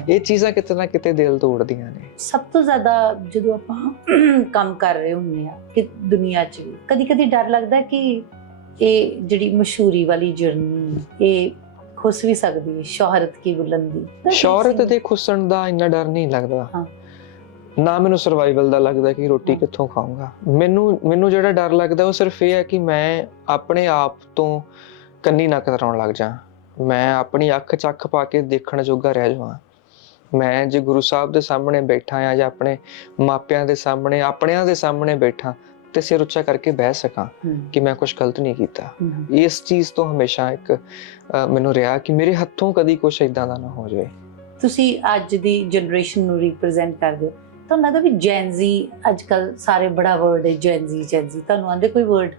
ਇਹ ਚੀਜ਼ਾਂ ਕਿਤੇ ਨਾ ਕਿਤੇ ਦਿਲ ਤੋੜਦੀਆਂ ਨੇ ਸਭ ਤੋਂ ਜ਼ਿਆਦਾ ਜਦੋਂ ਆਪਾਂ ਕੰਮ ਕਰ ਰਹੇ ਹੁੰਦੇ ਆ ਕਿ ਦੁਨੀਆ 'ਚ ਵੀ ਕਦੀ ਕਦੀ ਡਰ ਲੱਗਦਾ ਕਿ ਇਹ ਜਿਹੜੀ ਮਸ਼ਹੂਰੀ ਵਾਲੀ ਜਰਨੀ ਇਹ ਖੁੱਸ ਵੀ ਸਕਦੀ ਹੈ ਸ਼ੋਹਰਤ ਕੀ ਬੁਲੰਦੀ ਸ਼ੌਹਰਤ ਤੇ ਖੁੱਸਣ ਦਾ ਇੰਨਾ ਡਰ ਨਹੀਂ ਲੱਗਦਾ। ਹਾਂ। ਨਾ ਮੈਨੂੰ ਸਰਵਾਈਵਲ ਦਾ ਲੱਗਦਾ ਕਿ ਰੋਟੀ। ਕਿੱਥੋਂ ਖਾਊਂਗਾ। ਮੈਨੂੰ ਮੈਨੂੰ ਜਿਹੜਾ ਡਰ ਲੱਗਦਾ ਉਹ ਸਿਰਫ ਇਹ ਹੈ ਕਿ ਮੈਂ ਆਪਣੇ ਆਪ ਤੋਂ ਕੰਨੀ ਨਾ ਕਤਰਾਉਣ ਲੱਗ ਜਾ ਮੈਂ ਆਪਣੀ ਅੱਖ ਚ ਅੱਖ ਪਾ ਕੇ ਦੇਖਣ ਜੋਗਾ ਰਹਿ ਜਾਵਾਂ। ਮੈਂ ਜੇ ਗੁਰੂ ਸਾਹਿਬ ਦੇ ਸਾਹਮਣੇ ਬੈਠਾ ਆ ਜਾਂ ਆਪਣੇ ਮਾਪਿਆਂ ਦੇ ਸਾਹਮਣੇ ਆਪਣਿਆਂ ਦੇ ਸਾਹਮਣੇ ਬੈਠਾ ਤੇ ਸਿਰ ਉੱਚਾ ਕਰਕੇ ਬਹਿ ਸਕਾਂ ਕਿ ਮੈਂ ਕੁਝ ਗਲਤ ਨਹੀਂ ਕੀਤਾ। ਇਸ ਚੀਜ਼ ਤੋਂ ਹਮੇਸ਼ਾ ਇੱਕ ਮੈਨੂੰ ਰਿਹਾ ਕਿ ਮੇਰੇ ਹੱਥੋਂ ਕਦੀ ਕੁਝ ਇਦਾਂ ਦਾ ਨਾ ਹੋ ਜਾਵੇ। ਤੁਸੀਂ ਅੱਜ ਦੀ ਜਨਰੇਸ਼ਨ ਨੂੰ ਰਿਪਰੈਜ਼ੈਂਟ ਕਰਦੇ ਹੋ। ਤੁਹਾਨੂੰ ਲੱਗਦਾ ਵੀ ਜੈਨਜ਼ੀ ਅੱਜ ਕੱਲ ਸਾਰੇ ਬੜਾ ਵਰਡ ਹੈ ਜੈਨਜ਼ੀ ਜੈਨਜ਼ੀ ਤੁਹਾਨੂੰ ਆਂਦੇ ਕੋਈ ਵਰਡ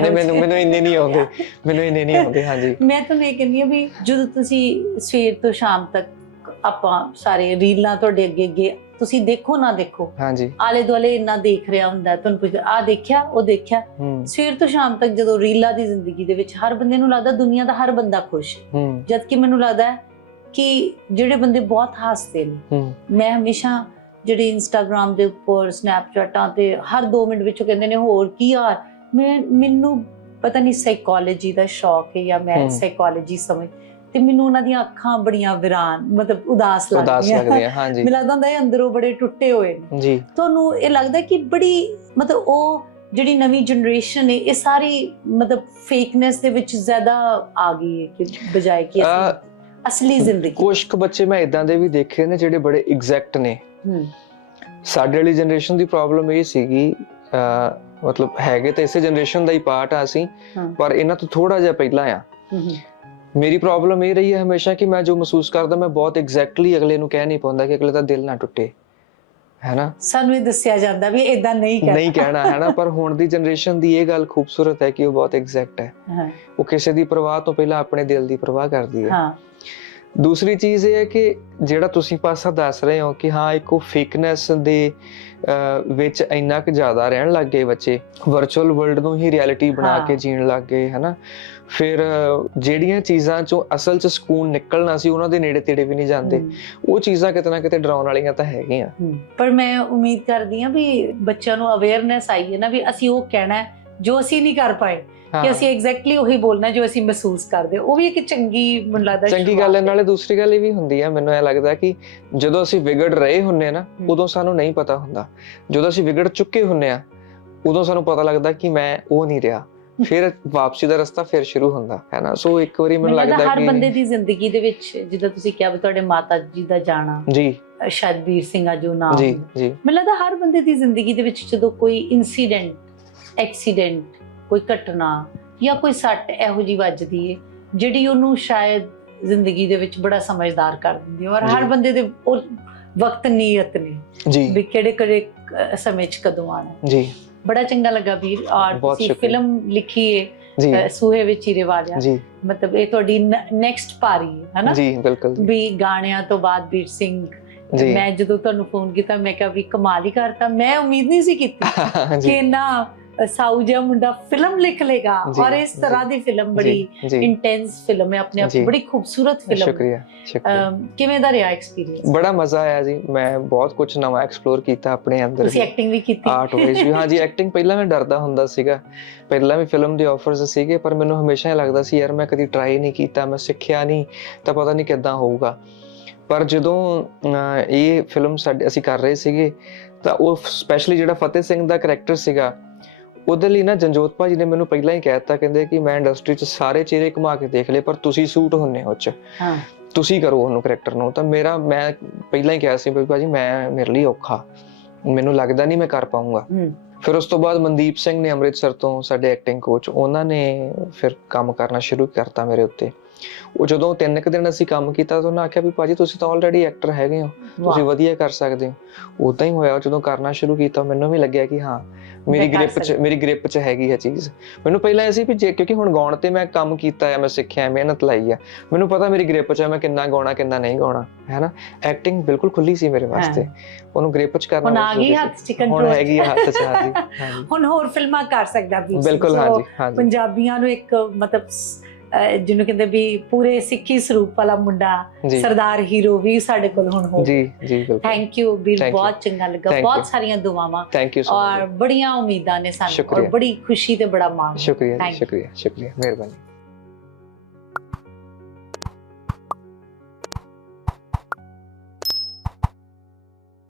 ਨਹੀਂ ਮੈਨੂੰ ਮੈਨੂੰ ਇੰਨੇ ਨਹੀਂ ਆਉਂਦੇ। ਮੈਨੂੰ ਇੰਨੇ ਨਹੀਂ ਆਉਂਦੇ ਹਾਂਜੀ। ਮੈਂ ਤੁਹਾਨੂੰ ਇਹ ਕਹਿੰਦੀ ਆ ਵੀ ਜਦੋਂ ਤੁਸੀਂ ਸਵੇਰ ਤੋਂ ਸ਼ਾਮ ਤੱਕ ਆਪਾਂ ਸਾਰੇ ਰੀਲਾਂ ਤੁਹਾਡੇ ਅੱਗੇ ਅੱਗੇ ਤੁਸੀਂ ਦੇਖੋ ਨਾ ਦੇਖੋ। ਹਾਂਜੀ। ਆਲੇ ਦੁਆਲੇ ਇੰਨਾ ਦੇਖ ਰਿਹਾ ਹੁੰਦਾ ਤੁਹਾਨੂੰ ਪੁੱਛ ਆ ਦੇਖਿਆ ਉਹ ਦੇਖਿਆ। ਸਵੇਰ ਤੋਂ ਸ਼ਾਮ ਤੱਕ ਜਦੋਂ ਰੀਲਾ ਦੀ ਜ਼ਿੰਦਗੀ ਦੇ ਵਿੱਚ ਹਰ ਬੰਦੇ ਨੂੰ ਲੱਗਦਾ ਦੁਨੀਆ ਦਾ ਹਰ ਬੰਦਾ ਖੁਸ਼ ਹੈ। ਜਦ ਕਿ ਮੈਨੂੰ ਲੱਗਦਾ ਹੈ ਕਿ ਜਿਹੜੇ ਬੰਦੇ ਬਹੁਤ ਹੱਸਦੇ ਨੇ ਮੈਂ ਹਮੇਸ਼ਾ ਜਿਹੜੇ ਇੰਸਟਾਗ੍ਰam ਦੇ ਉੱਪਰ ਸਨੈਪਚੈਟਾਂ ਤੇ ਹਰ 2 ਮਿੰਟ ਵਿੱਚੋਂ ਕਹਿੰਦੇ ਨੇ ਹੋਰ ਕੀ ਯਾਰ ਮੈਂ ਮੈਨੂੰ ਪਤਾ ਨਹੀਂ ਸਾਈਕੋਲੋਜੀ ਦਾ ਸ਼ੌਕ ਹੈ ਜਾਂ ਮੈਂ। ਸਾਈਕੋਲੋਜੀ ਸਮਝ ਤੇ ਮੈਨੂੰ ਉਹਨਾਂ ਦੀਆਂ ਅੱਖਾਂ ਬੜੀਆਂ ਵਿਰਾਨ ਮਤਲਬ ਉਦਾਸ ਉਦਾਸ ਲੱਗਦੀਆਂ। ਲੱਗਦੇ ਆ ਹਾਂਜੀ। ਮੈਨੂੰ ਲੱਗਦਾ ਹੁੰਦਾ ਇਹ ਅੰਦਰੋਂ ਬੜੇ ਟੁੱਟੇ ਹੋਏ ਨੇ। ਜੀ। ਤੁਹਾਨੂੰ ਇਹ ਲੱਗਦਾ ਕਿ ਬੜੀ ਮਤਲਬ ਉਹ ਜਿਹੜੀ ਨਵੀਂ ਜਨਰੇਸ਼ਨ ਹੈ ਇਹ ਸਾਰੀ ਮਤਲਬ ਫੇਕਨੈਸ ਦੇ ਵਿੱਚ ਜ਼ਿਆਦਾ ਆ ਗਈ ਹੈ ਕਿ ਬਜਾਏ ਕਿ ਅਸੀਂ ਅਸਲੀ ਜ਼ਿੰਦਗੀ। ਕੁਝ ਕੁ ਬੱਚੇ ਮੈਂ ਇਦਾਂ ਦੇ ਵੀ ਦੇਖੇ ਨੇ ਜਿਹੜੇ ਬੜੇ ਐਗਜ਼ੈਕਟ ਨੇ। ਸਾਡੇ ਵਾਲੀ ਜਨਰੇਸ਼ਨ ਦੀ ਪ੍ਰੋਬਲਮ ਇਹ ਸੀਗੀ ਮਤਲਬ ਹੈਗੇ ਤਾਂ ਇਸੇ ਜਨਰੇਸ਼ਨ ਦਾ ਹੀ ਪਾਰਟ ਆ ਅਸੀਂ। ਪਰ ਇਹਨਾਂ ਤੋਂ ਥੋੜਾ ਜਿਹਾ ਪਹਿਲਾਂ ਆ। ਮੇਰੀ ਪ੍ਰੋਬਲਮ ਇਹ ਰਹੀ ਹੈ ਹਮੇਸ਼ਾ ਕਿ ਮੈਂ ਜੋ ਮਹਿਸੂਸ ਕਰਦਾ ਮੈਂ ਬਹੁਤ ਐਗਜ਼ੈਕਟਲੀ ਅਗਲੇ ਨੂੰ ਕਹਿ ਨਹੀਂ ਪਾਉਂਦਾ ਕਿ ਅਗਲੇ ਦਾ ਦਿਲ ਨਾ ਟੁੱਟੇ। ਹੈਨਾ ਸਾਨੂੰ ਇਹ ਦੱਸਿਆ ਜਾਂਦਾ ਵੀ ਇਦਾਂ ਨਹੀਂ ਕਰਨਾ ਨਹੀਂ ਕਹਿਣਾ ਹੈਨਾ ਪਰ ਹੁਣ ਦੀ ਜਨਰੇਸ਼ਨ ਦੀ ਇਹ ਗੱਲ ਖੂਬਸੂਰਤ ਹੈ ਕਿ ਉਹ ਬਹੁਤ ਐਗਜ਼ੈਕਟ ਹੈ। ਹਾਂ। ਉਹ ਕਿਸੇ ਦੀ ਪਰਵਾਹ ਤੋਂ ਪਹਿਲਾਂ ਆਪਣੇ ਦਿਲ ਦੀ ਪਰਵਾਹ ਕਰਦੀ ਹੈ। ਹਾਂ। ਦੂਸਰੀ ਚੀਜ਼ ਇਹ ਹੈ ਕਿ ਜਿਹੜਾ ਤੁਸੀਂ ਪਾਸਾ ਦੱਸ ਰਹੇ ਹੋ ਕਿ ਹਾਂ ਇੱਕ ਉਹ ਫੇਕਨੈਸ ਦੇ ਵਿੱਚ ਇੰਨਾ ਕੁ ਜ਼ਿਆਦਾ ਰਹਿਣ ਲੱਗ ਗਏ ਬੱਚੇ। ਵਰਚੁਅਲ ਵਰਲਡ ਨੂੰ ਹੀ ਰਿਐਲਿਟੀ ਬਣਾ। ਕੇ ਜੀਣ ਲੱਗ ਗਏ ਹਨਾ ਫਿਰ ਜਿਹੜੀਆਂ ਚੀਜ਼ਾਂ ਚੋਂ ਅਸਲ 'ਚ ਸਕੂਨ ਨਿਕਲਣਾ ਸੀ ਉਹਨਾਂ ਦੇ ਨੇੜੇ ਤੇੜੇ ਵੀ ਨਹੀਂ ਜਾਂਦੇ। ਉਹ ਚੀਜ਼ਾਂ ਕਿਤੇ ਨਾ ਕਿਤੇ ਡਰਾਉਣ ਵਾਲੀਆਂ ਤਾਂ ਹੈਗੀਆਂ। ਪਰ ਮੈਂ ਉਮੀਦ ਕਰਦੀ ਹਾਂ ਵੀ ਬੱਚਿਆਂ ਨੂੰ ਅਵੇਅਰਨੈਸ ਆਈ ਹੈ ਨਾ ਵੀ ਅਸੀਂ ਉਹ ਕਹਿਣਾ ਜੋ ਅਸੀਂ ਨਹੀਂ ਕਰ ਪਾਏ। ਕਿ ਅਸੀਂ ਐਗਜ਼ੈਕਟਲੀ ਉਹੀ ਬੋਲਣਾ ਜੋ ਅਸੀਂ ਮਹਿਸੂਸ ਕਰਦੇ। ਉਹ ਵੀ ਇੱਕ ਚੰਗੀ ਮੈਨੂੰ ਲੱਗਦਾ ਚੰਗੀ ਗੱਲ ਹੈ ਨਾਲੇ ਦੂਸਰੀ ਗੱਲ ਇਹ ਵੀ ਹੁੰਦੀ ਹੈ ਮੈਨੂੰ ਇਹ ਲੱਗਦਾ ਕਿ ਜਦੋਂ ਅਸੀਂ ਵਿਗੜ ਰਹੇ ਹੁੰਨੇ ਆ ਨਾ। ਉਦੋਂ ਸਾਨੂੰ ਨਹੀਂ ਪਤਾ ਹੁੰਦਾ। ਜਦੋਂ ਅਸੀਂ ਵਿਗੜ ਚੁੱਕੇ ਹੁੰਨੇ ਆ ਉਦੋਂ ਸਾਨੂੰ ਪਤਾ ਲੱਗਦਾ ਕਿ ਮੈਂ ਉਹ ਨਹੀਂ ਰਿਹਾ। ਫਿਰ ਵਾਪਸੀ ਦਾ ਰਸਤਾ ਫਿਰ ਸ਼ੁਰੂ ਹੁੰਦਾ ਹੈ ਨਾ? ਸੋ ਇੱਕ ਵਾਰੀ ਮੈਨੂੰ ਲੱਗਦਾ ਲੱਗਦਾ ਹਰ ਬੰਦੇ ਕਿ ਦੀ ਜ਼ਿੰਦਗੀ ਦੇ ਵਿੱਚ ਜਿੱਦਾਂ ਤੁਸੀਂ ਕਿਹਾ ਵੀ ਤੁਹਾਡੇ ਮਾਤਾ ਜੀ ਦਾ ਜਾਣਾ ਜੀ। ਸ਼ਾਇਦ ਵੀਰ ਸਿੰਘ ਜੋ ਨਾਮ ਜੀ। ਜੀ। ਮੈਨੂੰ ਲੱਗਦਾ ਹਰ ਬੰਦੇ ਦੀ ਜ਼ਿੰਦਗੀ ਦੇ ਵਿੱਚ ਜਦੋਂ ਕੋਈ ਇਨਸੀਡੈਂਟ ਐਕਸੀਡੈਂਟ ਕੋਈ ਘਟਨਾ ਜਾਂ ਕੋਈ ਸੱਟ ਇਹੋ ਜੀ ਵੱਜਦੀ ਹੈ ਜਿਹੜੀ ਉਹਨੂੰ ਸ਼ਾਇਦ ਜ਼ਿੰਦਗੀ ਦੇ ਵਿੱਚ ਬੜਾ ਸਮਝਦਾਰ ਕਰ ਦਿੰਦੀ ਹੈ ਔਰ ਹਰ। ਬੰਦੇ ਦੇ ਉਹ ਵਕਤ ਨੀਅਤ ਨੇ ਜੀ। ਵੀ ਕਿਹੜੇ ਕਿਹੜੇ ਸਮੇਂ ਚ ਕਦੋਂ ਆਣਾ ਜੀ। ਬੜਾ ਚੰਗਾ ਲੱਗਾ ਵੀਰ ਔਰ ਤੁਸੀਂ। ਫਿਲਮ ਲਿਖੀ ਹੈ ਸੂਹੇ ਵਿੱਚ ਹੀਰੇ ਵਾਲਿਆ ਮਤਲਬ ਇਹ ਤੁਹਾਡੀ ਨੈਕਸਟ ਪਾਰੀ ਹੈ ਹਨਾ? ਜੀ ਬਿਲਕੁਲ ਵੀ ਗਾਣਿਆਂ ਤੋਂ ਬਾਅਦ ਵੀਰ ਸਿੰਘ ਮੈਂ ਜਦੋਂ ਤੁਹਾਨੂੰ ਫੋਨ ਕੀਤਾ ਮੈਂ ਕਿਹਾ ਵੀ ਕਮਾਲ ਹੀ ਕਰਤਾ ਮੈਂ ਉਮੀਦ ਨਹੀਂ ਸੀ ਕੀਤੀ ਕਿ ਨਾ ਸਾਊ ਜਿਹਾ ਮੁੰਡਾ ਫਿਲਮ ਲਿਖ ਲੇਗਾ ਜੀ, ਔਰ ਇਸ ਤਰ੍ਹਾਂ ਦੀ ਫਿਲਮ ਬੜੀ ਜੀ ਜੀ। ਇੰਟੈਂਸ ਫਿਲਮ ਹੈ ਆਪਣੇ ਆਪ ਜੀ। ਬੜੀ ਖੂਬਸੂਰਤ ਫਿਲਮ। ਸ਼ੁਕਰੀਆ ਸ਼ੁਕਰੀਆ। ਕਿਵੇਂ ਦਾ ਰਿਹਾ ਐਕਸਪੀਰੀਅੰਸ ਬੜਾ ਮਜ਼ਾ ਆਇਆ ਜੀ। ਮੈਂ ਬਹੁਤ ਕੁਝ ਨਵਾਂ ਐਕਸਪਲੋਰ ਕੀਤਾ ਆਪਣੇ ਅੰਦਰ ਤੁਸੀਂ। ਐਕਟਿੰਗ ਵੀ ਕੀਤੀ। ਆਰਟ ਵਾਈਜ਼ ਵੀ। ਹਾਂਜੀ ਐਕਟਿੰਗ ਪਹਿਲਾਂ ਮੈਂ ਡਰਦਾ ਹੁੰਦਾ ਸੀਗਾ। ਪਹਿਲਾਂ ਵੀ ਫਿਲਮ ਦੇ ਆਫਰਸ ਸੀਗੇ ਪਰ ਮੈਨੂੰ ਹਮੇਸ਼ਾ ਇਹ ਲੱਗਦਾ ਸੀ ਯਾਰ ਮੈਂ ਕਦੀ ਟਰਾਈ ਨਹੀਂ ਕੀਤਾ ਮੈਂ ਸਿੱਖਿਆ ਨਹੀਂ ਤਾਂ ਪਤਾ ਨਹੀਂ ਕਿੱਦਾਂ ਹੋਊਗਾ। ਪਰ ਜਦੋਂ ਇਹ ਫਿਲਮ ਸਾਡੇ ਅਸੀਂ ਕਰ ਰਹੇ ਸੀਗੇ ਤਾਂ ਉਹ ਸਪੈਸ਼ਲੀ ਜਿਹੜਾ ਫਤਿਹ ਸਿੰਘ ਦਾ ਕੈਰੈਕਟਰ ਸੀਗਾ ਉਹਦੇ ਲਈ ਨਾ ਜੰਜੋਤ ਭਾਜੀ ਨੇ ਮੈਨੂੰ ਪਹਿਲਾਂ ਹੀ ਕਹਿ ਦਿੱਤਾ ਕਹਿੰਦੇ ਕਿ ਮੈਂ ਇੰਡਸਟਰੀ 'ਚ ਸਾਰੇ ਚਿਹਰੇ ਘੁਮਾ ਕੇ ਦੇਖ ਲਏ ਪਰ ਤੁਸੀਂ ਸੂਟ ਹੁੰਨੇ ਹੋ 'ਚ। ਹਾਂ। ਤੁਸੀਂ ਕਰੋ ਉਹਨੂੰ ਕੈਰੈਕਟਰ ਨੂੰ। ਤਾਂ ਮੇਰਾ ਮੈਂ ਪਹਿਲਾਂ ਹੀ ਕਿਹਾ ਸੀ ਵੀ ਭਾਜੀ ਮੈਂ ਮੇਰੇ ਲਈ ਔਖਾ। ਮੈਨੂੰ ਲੱਗਦਾ ਨਹੀਂ ਮੈਂ ਕਰ ਪਾਉਂਗਾ ਫਿਰ ਉਸ ਤੋਂ ਬਾਅਦ ਮਨਦੀਪ ਸਿੰਘ ਨੇ ਅੰਮ੍ਰਿਤਸਰ ਤੋਂ ਸਾਡੇ ਐਕਟਿੰਗ ਕੋਚ ਉਹਨਾਂ ਨੇ ਫਿਰ ਕੰਮ ਕਰਨਾ ਸ਼ੁਰੂ ਕਰਤਾ ਮੇਰੇ ਉੱਤੇ। ਉਹ ਜਦੋਂ ਤਿੰਨ ਕੁ ਦਿਨ ਅਸੀਂ ਕੰਮ ਕੀਤਾ ਤਾਂ ਉਹਨਾਂ ਆਖਿਆ ਵੀ ਭਾਜੀ ਤੁਸੀਂ ਤਾਂ ਆਲਰੇਡੀ ਐਕਟਰ ਹੈਗੇ ਹੋ ਤੁਸੀਂ ਵਧੀਆ ਕਰ ਸਕਦੇ ਹੋ। ਉਦਾਂ ਹੀ ਹੋਇਆ ਜਦੋਂ ਕਰਨਾ ਸ਼ੁਰੂ ਕੀਤਾ ਮੈਨੂੰ ਵੀ ਲੱਗਿਆ ਕਿ ਹਾਂ ਮੇਰੀ ਗ੍ਰਿਪ 'ਚ। ਮੇਰੀ ਗ੍ਰਿਪ 'ਚ ਹੈਗੀ ਹੈ ਚੀਜ਼। ਮੈਨੂੰ ਪਹਿਲਾਂ ਇਹ ਸੀ ਵੀ ਜੇ ਕਿਉਂਕਿ ਹੁਣ ਗਾਉਣ ਤੇ ਮੈਂ ਕੰਮ ਕੀਤਾ ਹੈ ਮੈਂ ਸਿੱਖਿਆ ਹੈ, ਮਿਹਨਤ ਲਾਈ ਹੈ ਮੈਨੂੰ ਪਤਾ ਮੇਰੀ ਗ੍ਰਿਪ 'ਚ ਹੈ ਮੈਂ ਕਿੰਨਾ ਗਾਉਣਾ ਕਿੰਨਾ ਨਹੀਂ ਗਾਉਣਾ ਹੈ ਨਾ ਐਕਟਿੰਗ ਬਿਲਕੁਲ ਖੁੱਲੀ ਸੀ ਮੇਰੇ ਵਾਸਤੇ। ਉਹਨੂੰ ਗ੍ਰਿਪ 'ਚ ਕਰਨਾ ਹੁਣ ਆ ਗਈ ਹੱਥ 'ਚ ਸੀ। ਹੁਣ ਕੰਟਰੋਲ ਹੈਗੀ ਹੱਥ 'ਚ ਹਾਂਜੀ ਹੁਣ ਹੋਰ ਫਿਲਮਾਂ ਕਰ ਸਕਦਾ ਸਿੰਘ। ਬਿਲਕੁਲ ਹਾਂਜੀ ਹਾਂਜੀ। ਪੰਜਾਬੀਆਂ ਨੂੰ ਇੱਕ ਮਤਲਬ ਜਿਹਨੂੰ ਕਹਿੰਦੇ ਵੀ ਪੂਰੇ ਸਿੱਖੀ ਸਰੂਪ ਵਾਲਾ ਮੁੰਡਾ ਸਰਦਾਰ ਹੀਰੋ ਵੀ ਸਾਡੇ ਕੋਲ ਹੁਣ ਹੋ ਜੀ ਜੀ ਬਿਲਕੁਲ ਥੈਂਕ ਯੂ ਵੀਰ. ਬਹੁਤ ਚੰਗਾ ਲੱਗਾ ਬਹੁਤ. ਸਾਰੀਆਂ ਦੁਆਵਾਂ ਔਰ ਬੜੀਆਂ ਉਮੀਦਾਂ ਨੇ ਸਾਨੂੰ ਔਰ। ਬੜੀ ਖੁਸ਼ੀ ਤੇ ਬੜਾ ਮਾਣ। ਸ਼ੁਕਰੀਆ. ਸ਼ੁਕਰੀਆ ਸ਼ੁਕਰੀਆ ਮਿਹਰਬਾਨੀ